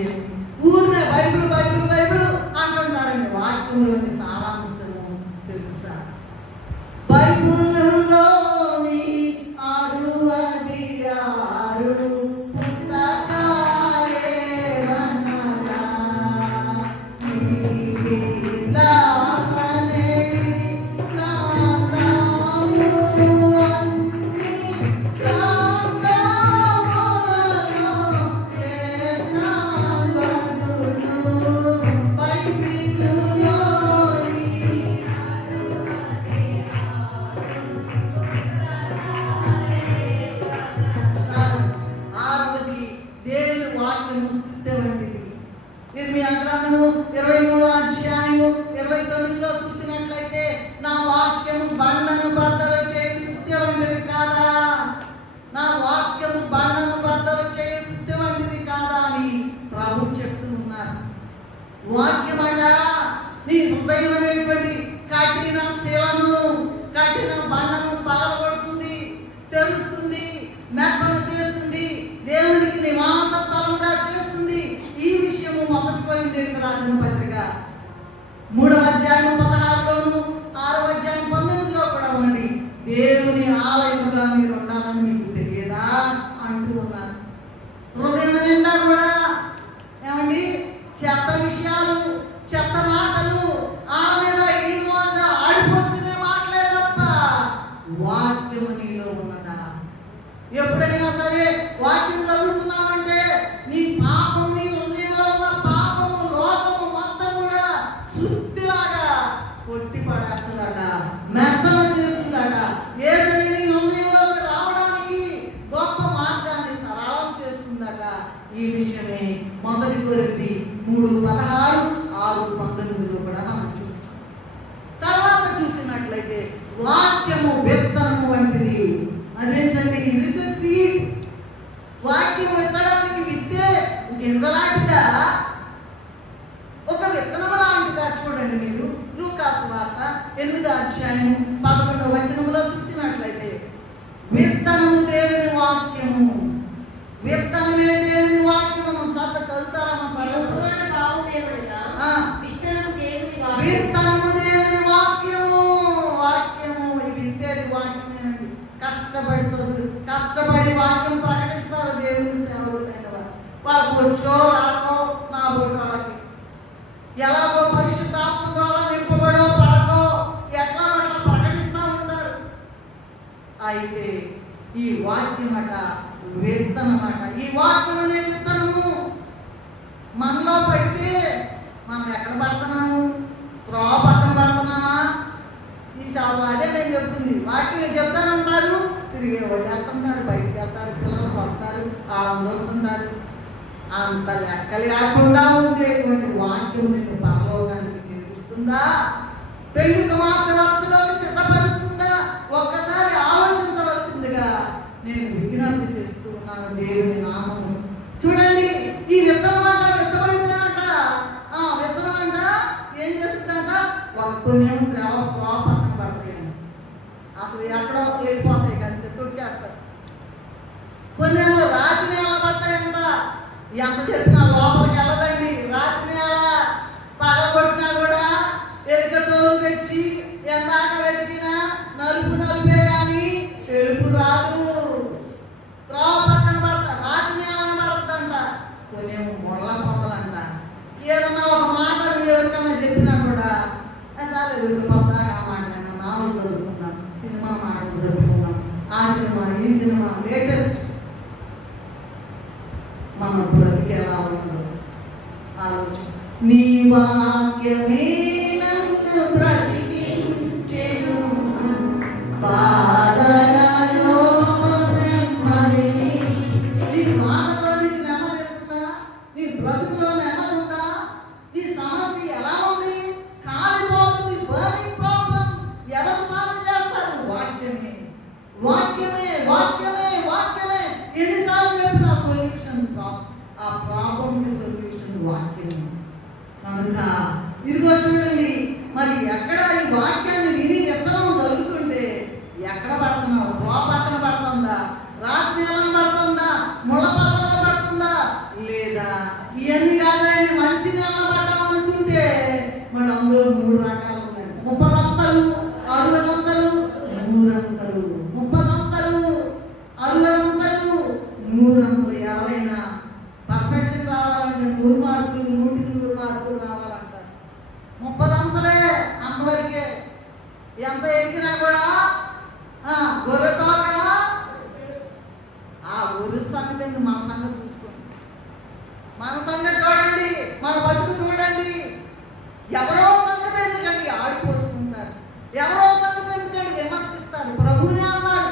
ఊరినే బైబిల్ బైబిల్ బైబిల్ అంటుంటారండి. వాక్యంలోని సారాంశము తెలుసా? బైబిల్లోని 66 పుస్తకాలే మనగా దేవుని ఆలయముగా మీరు ఉండాలని మీకు తెలియదా అంటూ ఉన్నారు. హృదయం నిండా కూడా ఏమండి చెత్త విషయాలు, చెత్త మాటలు, వాళ్ళ మీద ఇల్లు మీద ఆడిపోసుకునే మాటలే తప్ప వాక్యము నీలో ఉన్నదా? ఎప్పుడైనా సరే వాక్యం చదువుతున్నామంటే నీ పాపం, నీ హృదయంలో ఉన్న పాపము, రోగము మొత్తం కూడా సుత్తిలాగా కొట్టి పడేస్తుందట, మెత్తన చేస్తుందట. ఏదైనా నీ హృదయంలోకి రావడానికి గొప్ప మార్గాన్ని సరళం చేస్తుందట. ఈ విషయమే 1 కొరింథీ 3:16, 6:19 కూడా మనం చూస్తాం. తర్వాత చూసినట్లయితే వాక్యము విత్తనము వంటిది. అదేంటంటే ఇది సీడ్. వాక్యం విత్తడానికి విత్తే గింజలాంటిదా, ఒక విత్తనం లాంటిదా? చూడండి మీరు లూకా సువార్త 8:11 చూసినట్లయితే విత్తనము దేవుని వాక్యము. విత్తనమే దేవుని వాక్యము. చదువుతారమ్మా. విత్తనము దేవుని వాక్యము. వాక్యము విత్తేది వాక్యమేనండి. కష్టపడి వాక్యం ప్రకటిస్తారు దేవుని సేవకులైన వారు. వాళ్ళకు వచ్చో రాకో నా వాళ్ళకి ఎలాగో పరిశుద్ధాత్మ ద్వారా నింపబడో పడకో ఎట్లా అట్లా ప్రకటిస్తూ ఉంటారు. అయితే ఈ వాక్యం అట విత్తనమాట. ఈ వాక్యం అనే విత్తనము మనలో పడితే మనం ఎక్కడ పడుతున్నాము? త్రోవ పక్కన పడుతున్నామా? ఈ శాతం అదే నేను చెప్తుంది. వాక్యం చెప్తానంటారు, తిరిగే వాళ్ళు వెళ్తుంటారు, బయటికి వెళ్తారు, పిల్లలకు వస్తారు, వాళ్ళని చూస్తుంటారు. అంత లెక్క లేకుండా ఉండేటువంటి వాక్యం నిన్ను పరలోకానికి చేరుస్తుందా? పెళ్లి కుమార్తె వరుసలోకి సిద్ధపరుస్తుందా? ఒక్కసారి ఆలోచించవలసిందిగా నేను విజ్ఞప్తి చేస్తూ ఉన్నాను. దేవుని నామము చూడండి. ఈ విత్తనం అంట విత్తబడిందంట. విత్తనం అంట ఏం చేస్తుందంట? కొన్నేమో త్రోవ పక్కన పడతాయండి. అసలు ఎక్కడో వెళ్ళిపోతాయి కానీ తొక్కేస్తారు. కొన్నేమో రాతి నేల పడతాయంట. ఎంత చెప్పినా లోపలికి వెళ్ళదండి. రాతి నేల పగలగొట్టినా కూడా ఎలుక తోలు తెచ్చి ఎందాక వెతికినా నలుపే కానీ తెలుపు రాదు. త్రోవ పక్కన పడతా, రాతి నేల పడుతుందంట. కొన్నేమో మొల్ల పొందలంట. ఏదన్నా ఒక మాట ఎవరికన్నా చెప్పినా కూడా సార్ ఎవరికి పొందాక మాట్లాడినా నావలు చదువుకున్నాం, సినిమా మాటలు చదువుకున్నాం, ఆ సినిమా ఈ సినిమా లేటెస్ట్. మన బ్రతికేలా ఉండదు ఆలోచన. నీ వాక్యమే నన్ను బ్రతికించెను, బాధలలో నెమ్మది. నీ బాధలో నీకు నెమ్మదిస్తుందా? నీ బ్రతుకులో నెమ్మది ఉందా? నీ సమస్య ఎలా ఉంది? కాలిపోతుంది, బర్నింగ్ ప్రాబ్లం. ఎవరు సాల్వ్ చేస్తారు? వాక్యమే, వాక్యమే, వాక్యమే, వాక్యమే. ఎన్నిసార్లు చెప్పిన సొల్యూషన్, ఆ ప్రాబ్లంకి సొల్యూషన్ వాక్యమే. కనుక ఇదిగో చూడండి, మరి ఎక్కడ ఈ వాక్యాన్ని విని విత్తనం జరుగుతుంటే ఎక్కడ పడుతున్నావు? త్రోవ పక్కన పడుతుందా? రాత్రి ఎలా పడుతుందా? ముళ్ళ పక్కన పడుతుందా? లేదా ఇవన్నీ కాదండి, మంచి నెల పడ్డామనుకుంటే మళ్ళీ అందులో 3 రకాలు ఉన్నాయి. 30 అంతలు, 60 అంతలు, 100 అంతలు. 30 అంతలు, 60 అంతలు, 100 అంతలు. ఎవరైనా పర్ఫెక్షన్ రావాలంటే 100 మార్కులు, 100కి 100 మార్కులు రావాలంటారు. 30 అంతలే, అంతవరకే. ఎంత ఎక్కినా కూడా గొర్రెతోక. ఆ గొర్రెల సంగతి మన సంగతి చూసుకోండి. మన సంగతి చూడండి, మన బతుకు చూడండి. ఎవరో సంగతి ఎందుకండి ఆడిపోసుకుంటారు? ఎవరో సంగతి ఎందుకండి విమర్శిస్తారు? ప్రభువునే అన్నారు,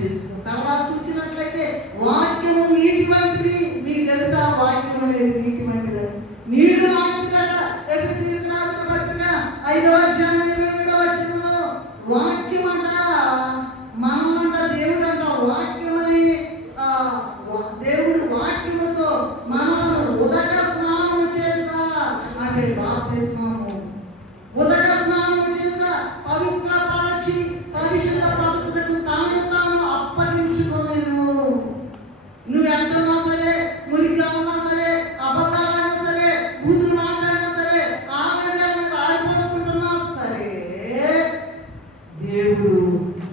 చేసుకో. తర్వాత చూసినట్లయితే వాక్యము నీటి వంటిది. మీకు తెలుసా వాక్యం అనేది నీటి వంటిది, నీళ్లు లాంటిదట. ఎఫెసీయులకు రాసిన పత్రిక 5వ అధ్యాయం 27వ వచనంలో వాక్యం అంట, మనమంట దేవుడు అంట వాక్యమని దేవుడు వాక్యముతో మనల్ని ఉదక స్నానం చేస్తా అంటే బాప్తిస్మము, ఉదక స్నానం చేస్తా పవిత్రపరచి పరిశుద్ధ పరచుటకు తాను తాను అప్పగించుకోలేను. నువ్వు ఎంతన్నా సరే, మురిగా ఉన్నా సరే, అబద్ధాలన్నా సరే, బూతులు మాట్లాడినా సరే, ఆవేదన ఆడిపోసుకుంటున్నా సరే, దేవుడు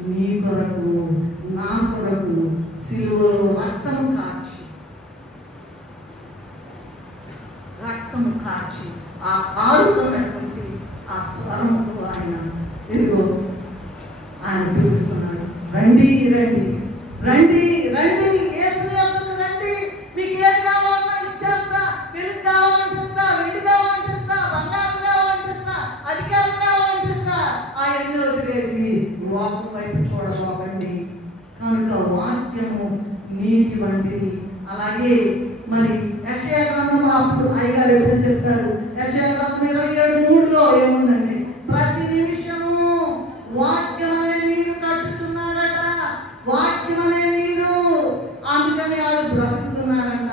నీ కొరకు నా కొరకు సిలువలో రక్తం కాచి ఆ కారుతున్నటువంటి ఆ స్వరముకు ఆయన ఇదిగో ఆయన పిలుస్తున్నాడు, రండి రండి రండి రండి, యేసు యొద్దకు రండి, మీకు ఏం కావాలన్నా ఇచ్చేస్తా, వెలుగు కావాలంటిస్తా, వెండి కావాలంటిస్తా, బంగారం కావాలంటిస్తా, అధికారం కావాలంటిస్తా. ఆయన్ని వదిలేసి వాక్యం వైపు చూడబాబండి. కనుక వాక్యము నీటి వంటిది. అలాగే మరి యెషయా గ్రంథం అప్పుడు అయ్యగారు ఎప్పుడు చెప్తారు, యెషయా గ్రంథం 27:3లో ఏముందండి, ప్రతి నిమిషము వాక్యం అనే నీరు కట్టుచున్నాడట, వాక్యం అనే నీరు, అందుకని వాళ్ళు బ్రతుకుతున్నారంట.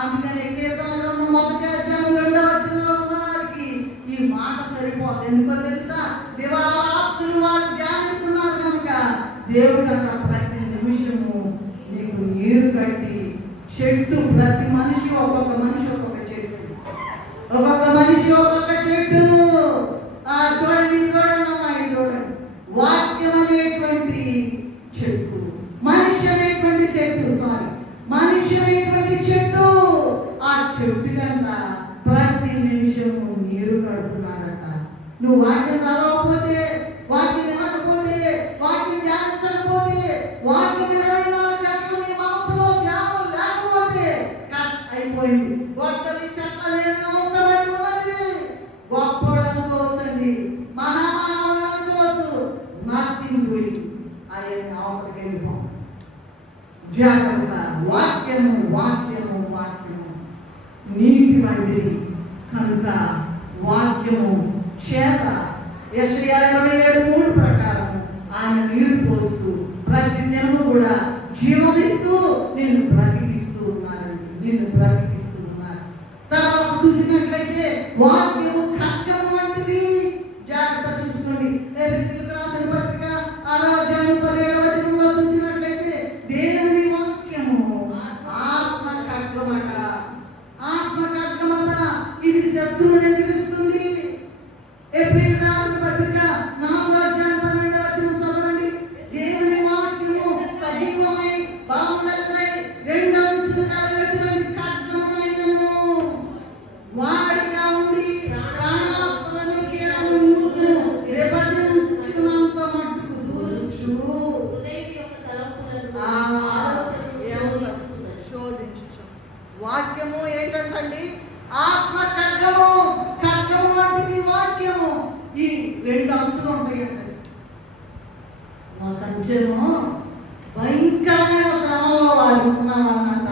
అందుకని కీర్తన గ్రంథం 1వ అధ్యాయం 2వ వచనంలో ఉన్న వారికి ఈ మాట సరిపోతుంది. ఎందుకో తెలుసా, దివారాత్రులు వాళ్ళు ధ్యానిస్తున్నారు కనుక దేవుడు అంట ప్రతి నిమిషము నీకు నీరు కట్టి చెట్టు, ప్రతి మనిషి ఒక్కొక్క మనిషి ఒక్కొక్క చెట్టు, ఒక్కొక్క మనిషి ఒక్కొక్క చెట్టు. చూడండి చూడండి అమ్మాయి చూడండి, వాక్యం అనేటువంటి చెట్టు, మనిషి అనేటువంటి చెట్టు, మనిషి అనేటువంటి చెట్టు. ఆ చెట్టు కంట ప్రతి నిమిషము నీరు కడుతున్నాడట. నువ్వు వాక్యం చదవకపోతే, వాక్యం వినకపోతే, వాక్యం ధ్యానించకపోతే, వాక్యం 24 గంటలు నీ మనసులో జ్ఞానం లేకపోతే కట్ అయిపోయింది. గొడ్డలి చెట్ల ఉన్నది, గొప్పోడు అనుకోవచ్చండి, మహామానవుడు అనుకోవచ్చు, నథింగ్ డూయింగ్, ఆయన అవతలకి వెళ్ళిపోం. జాగ్రత్త, వాక్యము వాక్యము వాక్యము నీటి వంటిది. కనుక వాక్యము చేత యెషయా 27:3 ప్రకారం ఆయన నీరు పోస్తూ ప్రతి దినము కూడా జీవమిస్తూ నిన్ను బ్రతికిస్తూ ఉన్నారండి, నిన్ను బ్రతికిస్తూ ఉన్నారు. తర్వాత చూసినట్లయితే వాక్యము ఖడ్గము వంటిది. జాగ్రత్త చూసుకోండి, ఎఫెసీయులకు రాసిన పత్రిక 6వ అధ్యాయం 17వ వచనంలో చూసినట్లయితే దేవుని వాక్యము ఆత్మ ఖడ్గమట, ఆత్మ ఖడ్గమట, ఇది శత్రువుని ఎదిరిస్తుంది. ఎఫెసీయులకు రాసిన పత్రిక 4వ అధ్యాయం 12వ వచనం చదవండి. దేవుని వాక్యము సజీవమై బలములై రెండు అంచులుగా ఎటువంటి ఖడ్గమునైనను వాడిగా ఉండి ప్రాణాత్మలను కీడను ముక్కును విభజించినంత మట్టుకు దూర్చు, శోధించు. వాక్యము ఏంటంటండి, ఆత్మ ఖడ్గము, ఖడ్గము వంటిది వాక్యము. ఈ రెండు అంచులు ఉంటాయండి. ఒక అంచెను భయంకరమైన శ్రమంలో వారు ఉన్నామన్నంట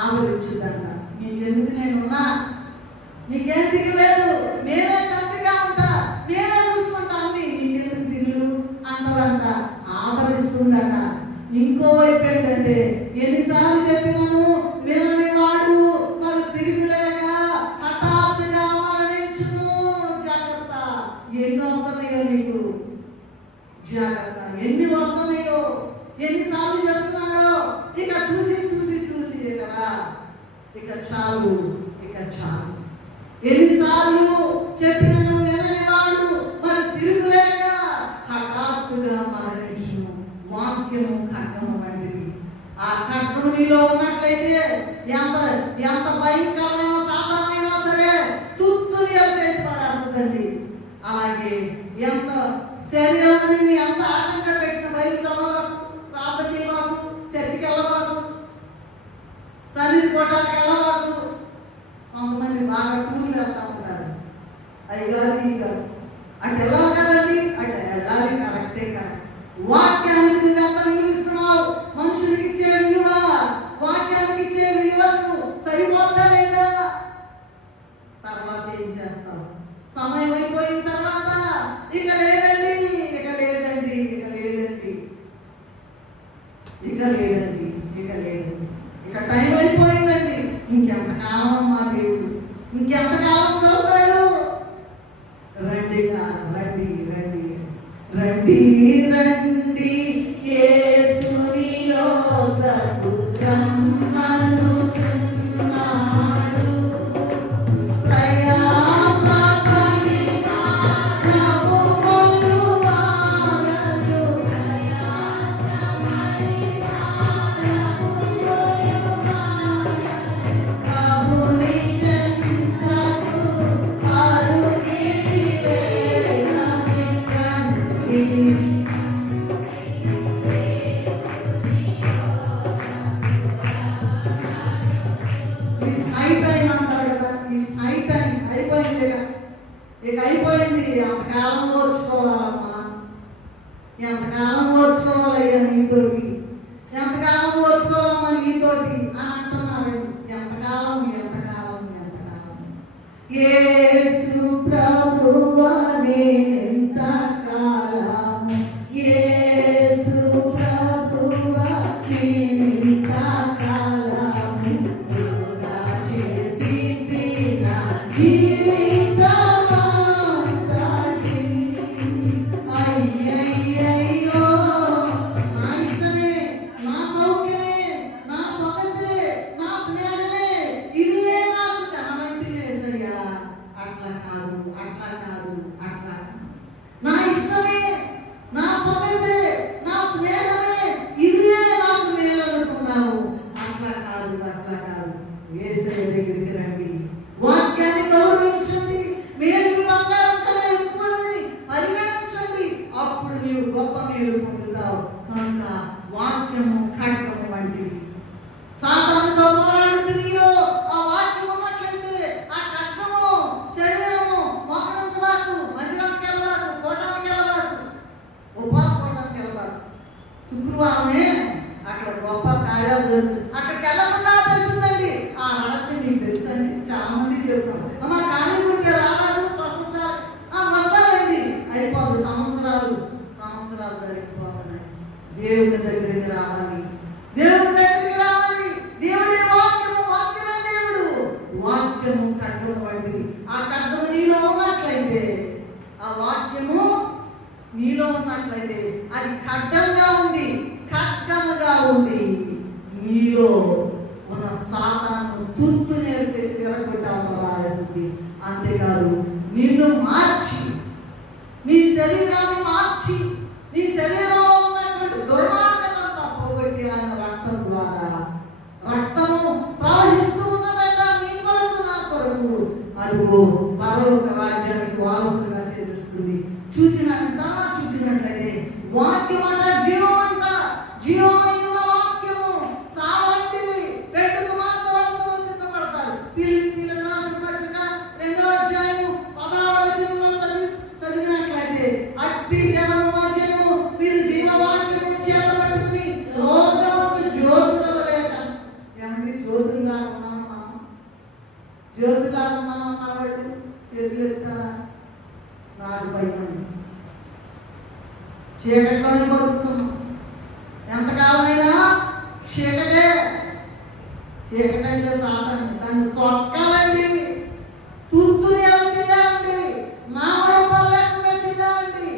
ఆవరించుదంట. నీకెందుకు నేనున్నా, నీకేందుకు లేదు, నేనే తండ్రిగా ఉంటా, నేనే చూసుకుంటా అని, నీకెందుకు దిగులు అంటారంట, ఆవరిస్తుందట. ఇంకో వైపు ఏంటంటే, ఎన్నిసార్లు చెప్పినాను వినని వాడు మరి తిరుగులేక హఠాత్తుగా మరణించును. జాగ్రత్త, ఎన్ని వస్తున్నాయో నీకు, జాగ్రత్త, ఎన్ని వస్తున్నాయో, ఎన్నిసార్లు చెప్తున్నాడో. ఇక చూసి చూసి చూసి కదా, ఇక చాలు, ఇక చాలు. ఎన్నిసార్లు చెప్పినను వినని వాడు మరి తిరుగులేక హఠాత్తుగా మరణించును. వాక్యము ఖడ్గము వంటిది. ఆ ఖడ్గము నీలో ఉన్నట్లయితే ఎంత ఎంత భయంకరమైన సాధారణమైనా సరే తుత్తుని చేసి పడేస్తుందండి. అలాగే ఎంత శరీరాన్ని ఎంత ఆటంగా పెట్టిన బయలు చదవకు, ప్రార్థన చేయవాకు, చర్చికి వెళ్ళవాకు, సన్నిధి కొట్టాలకు వెళ్ళవాకు. కొంతమంది బాగా టూర్లు వెళ్తూ ఉంటారు, అయ్యాలి అటు వెళ్ళాలి కదండి, అటు వెళ్ళాలి, కరెక్టే. కరెక్ట్. వాక్యానికి నువ్వు ఎంత విలువిస్తున్నావు, ఇక లేదండి, ఇక లేదు, ఇక టైం అయిపోయిందండి. ఇంకెంతకాలం మా దేవుడు, ఇంకెంతకాలం చదువుతాడు? రండి రండి రండి రండి రండి యేసునిలో తప్పు రమ్మనుచున్నాడు. ప్రయాసపడి నవ్వు కొలువాడదు, ప్రభుని చెంతకు అరుగిడివే రండి. ఇక అయిపోయింది. ఎంతకాలం ఓర్చుకోవాలమ్మా, ఎంతకాలం ఓర్చుకోవాలయ్యా నీతోటి, ఎంతకాలం ఓర్చుకోవాలమ్మా నీతోటి అని అంటున్నాడు. ఎంతకాలం ఎంతకాలం ఎంతకాలం? యేసు ప్రభువా నేనెంతకాలం, యేసు ప్రభువా నేనెంతకాలం వృధా చేసింది నా జీవితమంతటి. అయ్యయ్యయ్యో, నా ఇష్టమే, నా సౌఖ్యమే, నా సొగసే, నా స్నేహమే, ఇదే నాకు కనబట్టి వేసయ్యా. అట్లా కాదు, అట్లా కాదు, అట్లా కాదు. నా ఇష్టమే, నా సొగసే, నా స్నేహమే, ఇదే నాకు మేలనుకున్నావు. అట్లా కాదు, అట్లా కాదు. యేసయ్య దగ్గరికి రండి, వాక్యాన్ని గౌరవించండి, మేలు బంగారం కన్నా ఎక్కువని పరిగణించండి. అప్పుడు నీవు గొప్ప మేలు పొందుతావు. కనుక వాక్యము ఖడ్గము వంటిది. సాతానుతో పోరాడుతున్నీలో ఆ వాక్యం ఉన్నట్లయితే ఆ ఖడ్గము శరీరము మోకరించబాకు, మందిరానికి వెళ్ళబాకు, కోటానికి వెళ్ళబాకు, ఉపవాసపడడానికి వెళ్ళబాకు. శుక్రవారమే అక్కడ గొప్ప కార్యాలు జరుగుతుంది. అక్కడికి వెళ్ళకుండా తెలుస్తుందండి. ఆ రహస్యం నీకు తెలుసండి. చాలా మంది చెప్తాం, అమ్మ కానీ ఉంటే రారాదు సంవత్సరాలు వస్తారండి, అయిపోదు సంవత్సరాలు జరిగిపోతున్నాయి. దేవుని దగ్గరికి రావాలి, దేవుని దగ్గరికి రావాలి. దేవుడి వాక్యము, వాక్యమే దేవుడు. వాక్యము ఖడ్గము వంటిది. ఆ ఖడ్గము నీలో ఉన్నట్లయితే, ఆ వాక్యము నీలో ఉన్నట్లయితే అది ఖడ్గంగా ఉండి, ఖడ్గముగా ఉండి నీలో మన సాతాను తుత్తు నేలు చేసి తిరగొట్టాము రాస్తుంది. అంతేకాదు నిన్ను మార్చి, నీ శరీరాన్ని మార్చి, నీ శరీరంలో ఉన్నటువంటి దుర్మార్గతంతా పోగొట్టి ఆయన రక్తం ద్వారా, రక్తము ప్రవహిస్తూ ఉన్నదట నీ కొరకు నా కొరకు. అదిగో పరలోక రాజ్యానికి వారసుగా చేరుస్తుంది. చూచినట్లయితే వాక్యం అంట జీవం అంట, జీవమైన వాక్యము చావంటిది. పెట్టుకు మాత్రం సిద్ధపడతారు. పిల్లలకు రాసిన పత్రిక 2వ అధ్యాయము 16వ వచనంలో చదివినట్లయితే అట్టి జనము మధ్యను మీరు జీవవాక్యము చేతబట్టుకుని లోకమందు జ్యోతులవలేక. ఏమండి జ్యోతులాగా ఉన్నామా? జ్యోతులాగా ఉన్నామా? కాబట్టి చేతులు ఎత్తారా? నాకు భయం. చీకట్లోనే బతుకుతున్నాం. ఎంతకాలమైనా చీకటే. చీకటంటే సాతాను, దాన్ని తొక్కాలండి, తుత్తుని ఎలా చేయాలండి, నామరూపాలు లేకుండా చేయాలండి.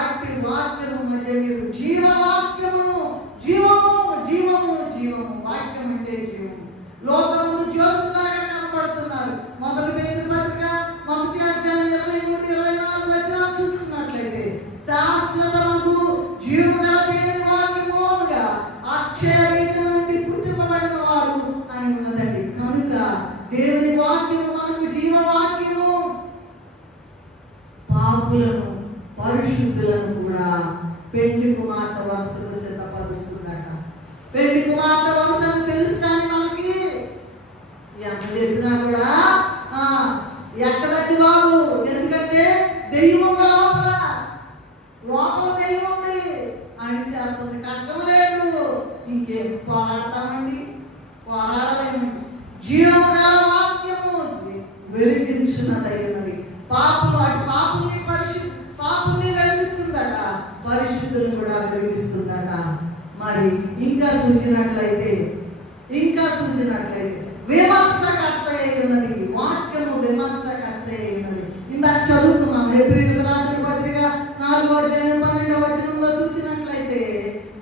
అట్టి వాక్యము మధ్య మీరు జీవవాక్యమును, జీవము జీవము జీవము, వాక్యం అంటే జీవము. లోకము జ్యోతులాగా కనపడుతున్నారు. మొదటి పేరు పత్రిక 1వ అధ్యాయం 23-24 వచనాలు చూసుకున్నట్లయితే శాశ్వతము జీవముగా దేవుని వాక్యముగా అక్షయ బీజం నుండి పుట్టింపబడిన వారు అని ఉన్నదండి. కనుక దేవుని వాక్యము మనకు జీవవాక్యము. పాపులను పరిశుద్ధులను కూడా పెళ్లి కుమార్తె వరుసలు సిద్ధపరుస్తుందట. పెళ్లి కుమార్తె వరుసను తెలుస్తాను మనకి ఎంత చెప్పినా కూడా ఎక్కడండి బాబు, ఎందుకంటే దెయ్యం లోపల దెయ్యం ఉంది అని చేస్తుంది. కష్టం లేదు, ఇంకేం పోరాడతామండి, పోరాడలేము. జీవముగా వాక్యము వెలిగించున్నదైనది. పాపుల్ని వెలిగిస్తుందట, పరిశుద్ధులు కూడా వెలిగిస్తుందట. మరి మరి ఇంకా చూసినట్లయితే విమర్శకర్త అయి ఉన్నది. వాక్యము విమర్శకర్త అయి ఉన్నది. ఇందాక చదువుకున్నాం హెబ్రీయులకు రాసిన పత్రిక 4వ అధ్యాయం 12వ వచనంలో చూసినట్లయితే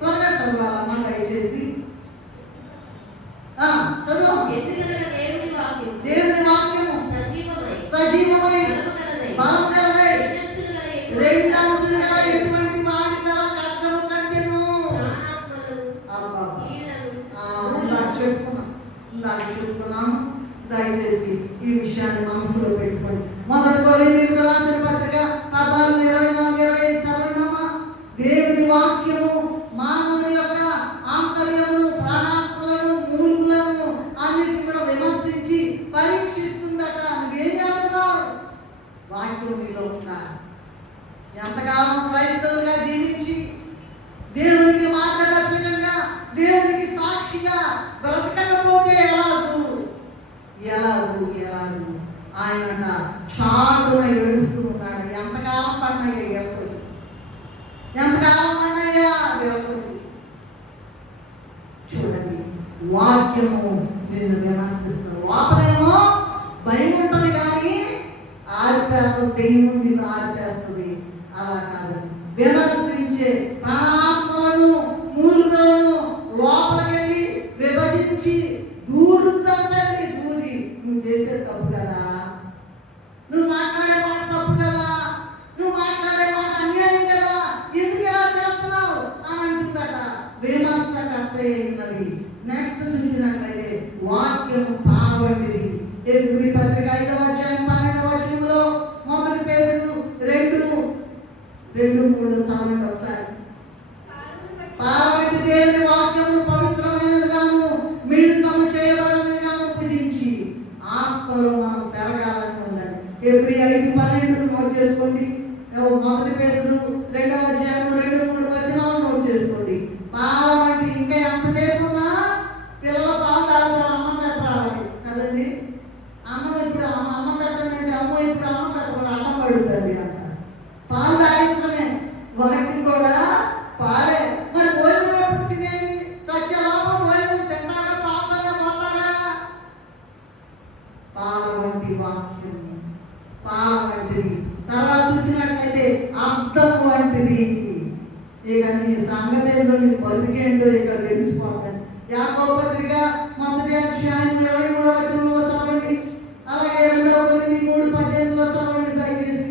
త్వరగా చదవాలమ్మా దయచేసి. చదువు. దేవుని వాక్యము సజీవమై బలముగలదై రెండంచులుగా ఎటువంటి వాడిగా ఖడ్గము కంటెను. చెప్తున్నాను దయచేసి ఈ విషయాన్ని మనసులో పెట్టుకోండి. మొదటి కొరింథీయులకు రాసిన పత్రిక 14:24-25 చదవండమ్మా. దేవుని వాక్యము మానవుని యొక్క ఆంతర్యము ప్రాణాత్మలను మూలుగులను అన్నిటిని కూడా విమర్శించి పరీక్షిస్తుందట. నువ్వేం చేస్తున్నావు? వాక్యం మీలో ఉండాలి. ఎంతకాలం క్రైస్తవులుగా జీవించి దేవునికి మార్గదర్శకంగా దేవునికి సాక్షిగా బ్రతకకపోతే ఎలాగూ ఆయన చాటున ఏడుస్తూ ఉన్నాడు. ఎంతకాలం పడినాయ్యా వెళ్తుంది, ఎంతకాలం పడినాయ్యా వెళ్తుంది. చూడండి, వాక్యము నిన్ను విమర్శిస్తుంది. లోపలేమో భయం ఉంటుంది కానీ ఆరిపేస్తుంది, దెయ్యం నిన్ను ఆరిపేస్తుంది. అలా కాదు, విమర్శించే ప్రాణాత్మలను మూలులను లోపలికెళ్ళి విభజించి దూరుతానండి. దూరి నువ్వు చేసే తప్పు కదా, నువ్వు మాట్లాడే మాట తప్పు కదా, నువ్వు మాట్లాడే మాట అన్యాయం కదా, ఎందుకు ఇలా చేస్తున్నావు అని అంటుందట. విమర్శకర్త అయినది. నెక్స్ట్ చూసినట్లయితే వాక్యము పావంటిది. హెబ్రీ పత్రిక 5వ అధ్యాయం 12వ వచనంలో మొదటి పేతురు 2:3 చదవండి ఒకసారి. పావంటి దేవుని వాక్యము పవిత్రమైనదిగాను మిళితము చేయబడినదిగాను పూజించి ఆత్మలో మనం పెరగాలని ఉండాలి. హెబ్రీ 5:12 నోట్ చేసుకోండి. మొదటి పేతురు 2వ అధ్యాయం 2-3 వచనాలు నోట్ చేసుకోండి. పావంటి ఇంకా ఎంతసేపు ఉన్నా పిల్లల పాలు తాగుతారు, అన్నం పెట్టాలి కదండి. అన్నం ఇప్పుడు అన్నం పెట్టండి, అమ్మ ఇప్పుడు అన్నం పెట్టకుండా అన్నం పడుతుంది అంటారు. పాలు తాగించడమే, వాక్యం కూడా పాలే. మరి భోజనం ఎప్పుడు తినేది? సత్యలోపం భోజనం తిన్నాక పాలతోనే పోతారా? పాల వంటి వాక్యం, పాల వంటిది. తర్వాత చూసినట్లయితే అర్థం వంటిది. ఇక నీ సంగతి ఏంటో, నీ బతికేంటో ఇక్కడ తెలిసిపోతాను. యాకోబు పత్రిక 1వ అధ్యాయం 23వ వచనంలో చదవండి. అలాగే 2వ కొరింథీ 3:18 చదవండి దయచేసి.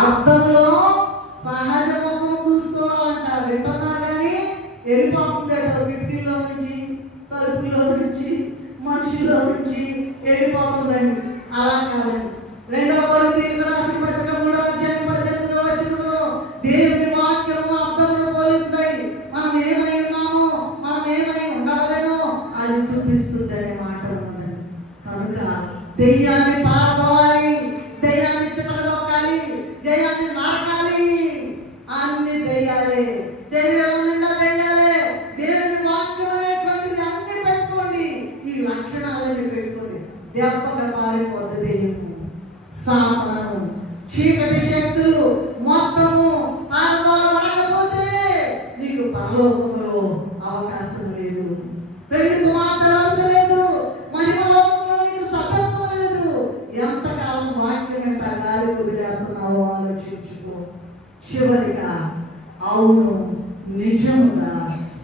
అర్థంలో సహజ ముఖం చూసుకోవాలంటారు. వింటున్నా కానీ వెళ్ళిపోతుందట. కిటికీలో నుంచి, తలుపులో నుంచి, మనిషిలో నుంచి వెళ్ళిపోతుందండి. అలా కాదండి. 2వ కొరింథీయులకు రాసిన పత్రిక 3వ అధ్యాయం 18వ వచనంలో దేవుని వాక్యము అర్థంలో పోలిస్తాయి. మనం ఏమై ఉన్నామో, మనం ఏమై ఉండగలనో అది చూపిస్తుందనే మాట ఉందండి. కనుక దెయ్యాన్ని పారదోవాలి, దెయ్యాన్ని చితకదొక్కాలి, దెయ్యాన్ని నాకాలి. అన్ని దెయ్యాలే, శరీరం నిండా దెయ్యాలే. దేవుని వాక్యం అనేటువంటిది అన్ని పెట్టుకోండి, ఈ లక్షణాలన్నీ పెట్టుకోండి. దెబ్బగా మారిపోద్ది దెయ్యము, సాతాను, చీకటి శక్తులు మొత్తము పారదోలబడకపోతే నీకు పరలోకంలో అవకాశం లేదు. పెళ్లి కుమార్తె అవసరం లేదు, మహిమలోకంలో నీకు సభ్యత్వం లేదు. ఎంతకాలం వాక్యం ఎంత గాలి వదిలేస్తున్నావో ఆలోచించుకో. చివరిగా అవును, నిజముగా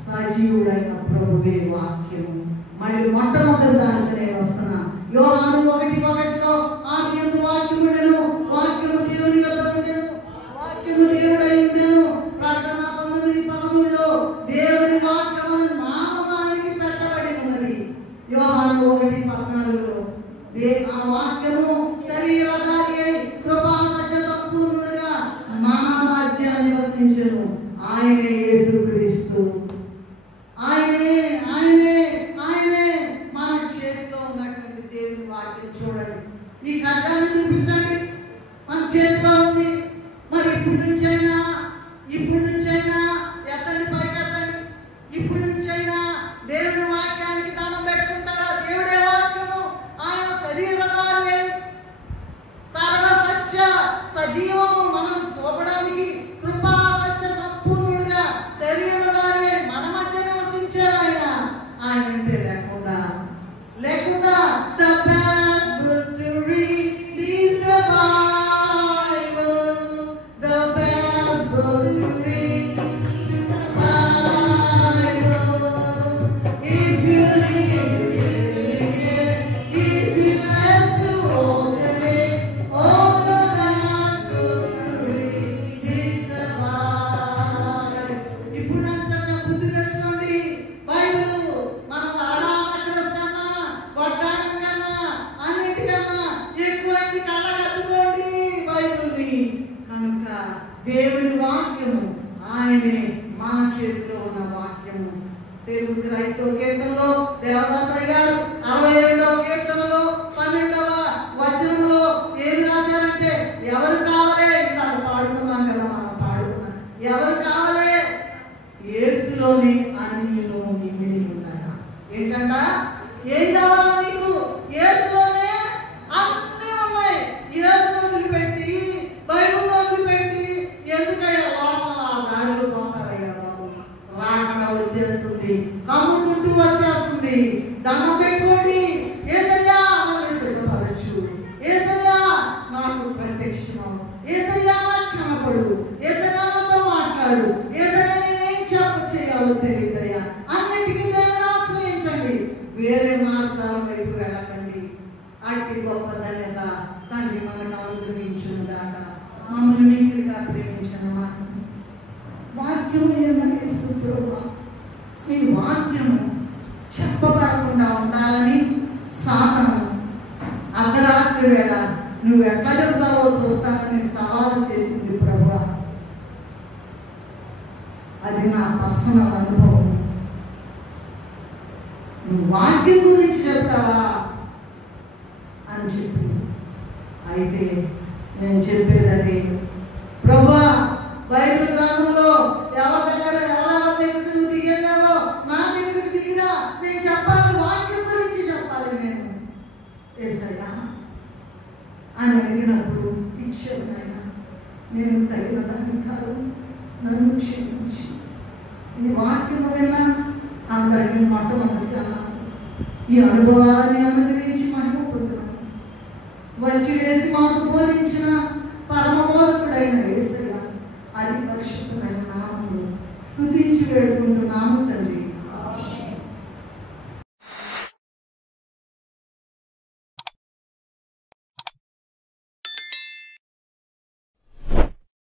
సజీవుడైన ప్రభువే వాక్యము. మరి మొట్టమొదటి దానికి నేను వస్తున్నా. యోహాను 1:1 ఆదియందు వాక్యము ఉండెను, వాక్యము దేవుని యొద్ద ఉండెను, వాక్యము దేవుడై ఉండెను. ప్రకటన 19:13 దేవుని వాక్యము మానవానికి పెట్టబడి ఉన్నది. యోహాను 1:14 ఆ వాక్యము శరీరధారి అయి కృపా సత్య సంపూర్ణుడుగా మన మధ్య నివసించెను. ఆయనే యేసుక్రీస్తు. ఆయనే ఆయనే ఆయనే మన చేతిలో ఉన్నటువంటి దేవుని వాక్యం. చూడండి, ఈ ఖడ్గాన్ని చూపించండి, మన చేతిలో ఉంది. మరి ఇప్పుడు నుంచైనా ఎత్తండి, పైకి ఎత్తండి. ఇప్పుడు నుంచైనా దేవుని వాక్యానికి దండం పెట్టుకుంటారా? దేవుడే వాక్యము, దేవుని వాక్యము, ఆయనే మన చేతిలో ఉన్న వాక్యము. తెలుగు క్రైస్తవ కీర్తనలో దేవదాసయ్య గారు 62వ కీర్తనలో 12వ వచనంలో ఏమి రాశారంటే, ఎవరు కావాలే, ఇందాక పాడుకున్నాం కదా, మనం పాడుకున్నాం, ఎవరు కావాలే, యేసులోని అన్నిలో మిగిలి ఉన్నాడా. ఏంటంట, ఏం కావాలా నీకు, యేసులోనే అన్నీ ఉన్నాయి. యేసులో వదిలిపెట్టి, బైబిల్ వదిలిపెట్టి ఎందుకయ్యా లోపల దారిలో పోతారయ్యా బాబు. రాకడ వచ్చేస్తుంది, కమ్ముకుంటూ వచ్చేస్తుంది. దండం పెట్టుకోండి, యేసయ్యా నన్ను సిద్ధపరచు, యేసయ్యా నాకు ప్రత్యక్షం, యేసయ్యా నాకు కనపడు, యేసయ్యా నాతో మాట్లాడు, యేసయ్యా నేనేం చేయాలో తెలియదయ్యా. అన్నిటికీ దేవుని ఆశ్రయించండి, వేరే మార్గాల వైపు వెళ్ళకండి. అట్టి గొప్ప ధన్యత తండ్రి మనకు అనుగ్రహించును గాక. మమ్మల్ని నీతిగా ప్రేమించిన వాక్యము ఈ వాక్యము చెప్పబడకుండా ఉండాలని సాధనం అర్ధరాత్రి వేళ నువ్వు ఎట్లా చెప్తావో చూస్తానని సవాలు చేసింది ప్రభువా. అది నా పర్సనల్ అనుభవం. నువ్వు వాక్యం గురించి చెప్తావా అని చెప్పింది. అయితే నేను చెప్పేది అది, ప్రభువా బైబిల్ గ్రంథంలో ఎవరి దగ్గర ఎవరెవరి దగ్గర నువ్వు దిగేలావో నా దగ్గరికి దిగినా నేను చెప్పాలి, వాక్యం గురించి చెప్పాలి. నేను యేసయ్యా అని అడిగినప్పుడు ఇచ్చాను ఆయన, నేను తగిన దాన్ని కాదు, నన్ను క్షమించి ఈ వాక్యం విన్నా అందరికీ మొట్టమొదటి అన్నాను. ఈ అనుభవాలని అనుగ్రహించి మహిమ పొందుతున్నాను. వచ్చి వేసి మాకు బోధించిన పరమ బోధకుడైన యేసయ్య అది పరిశుద్ధమైన నామములో స్తుతించి వేడుకుంటున్నాము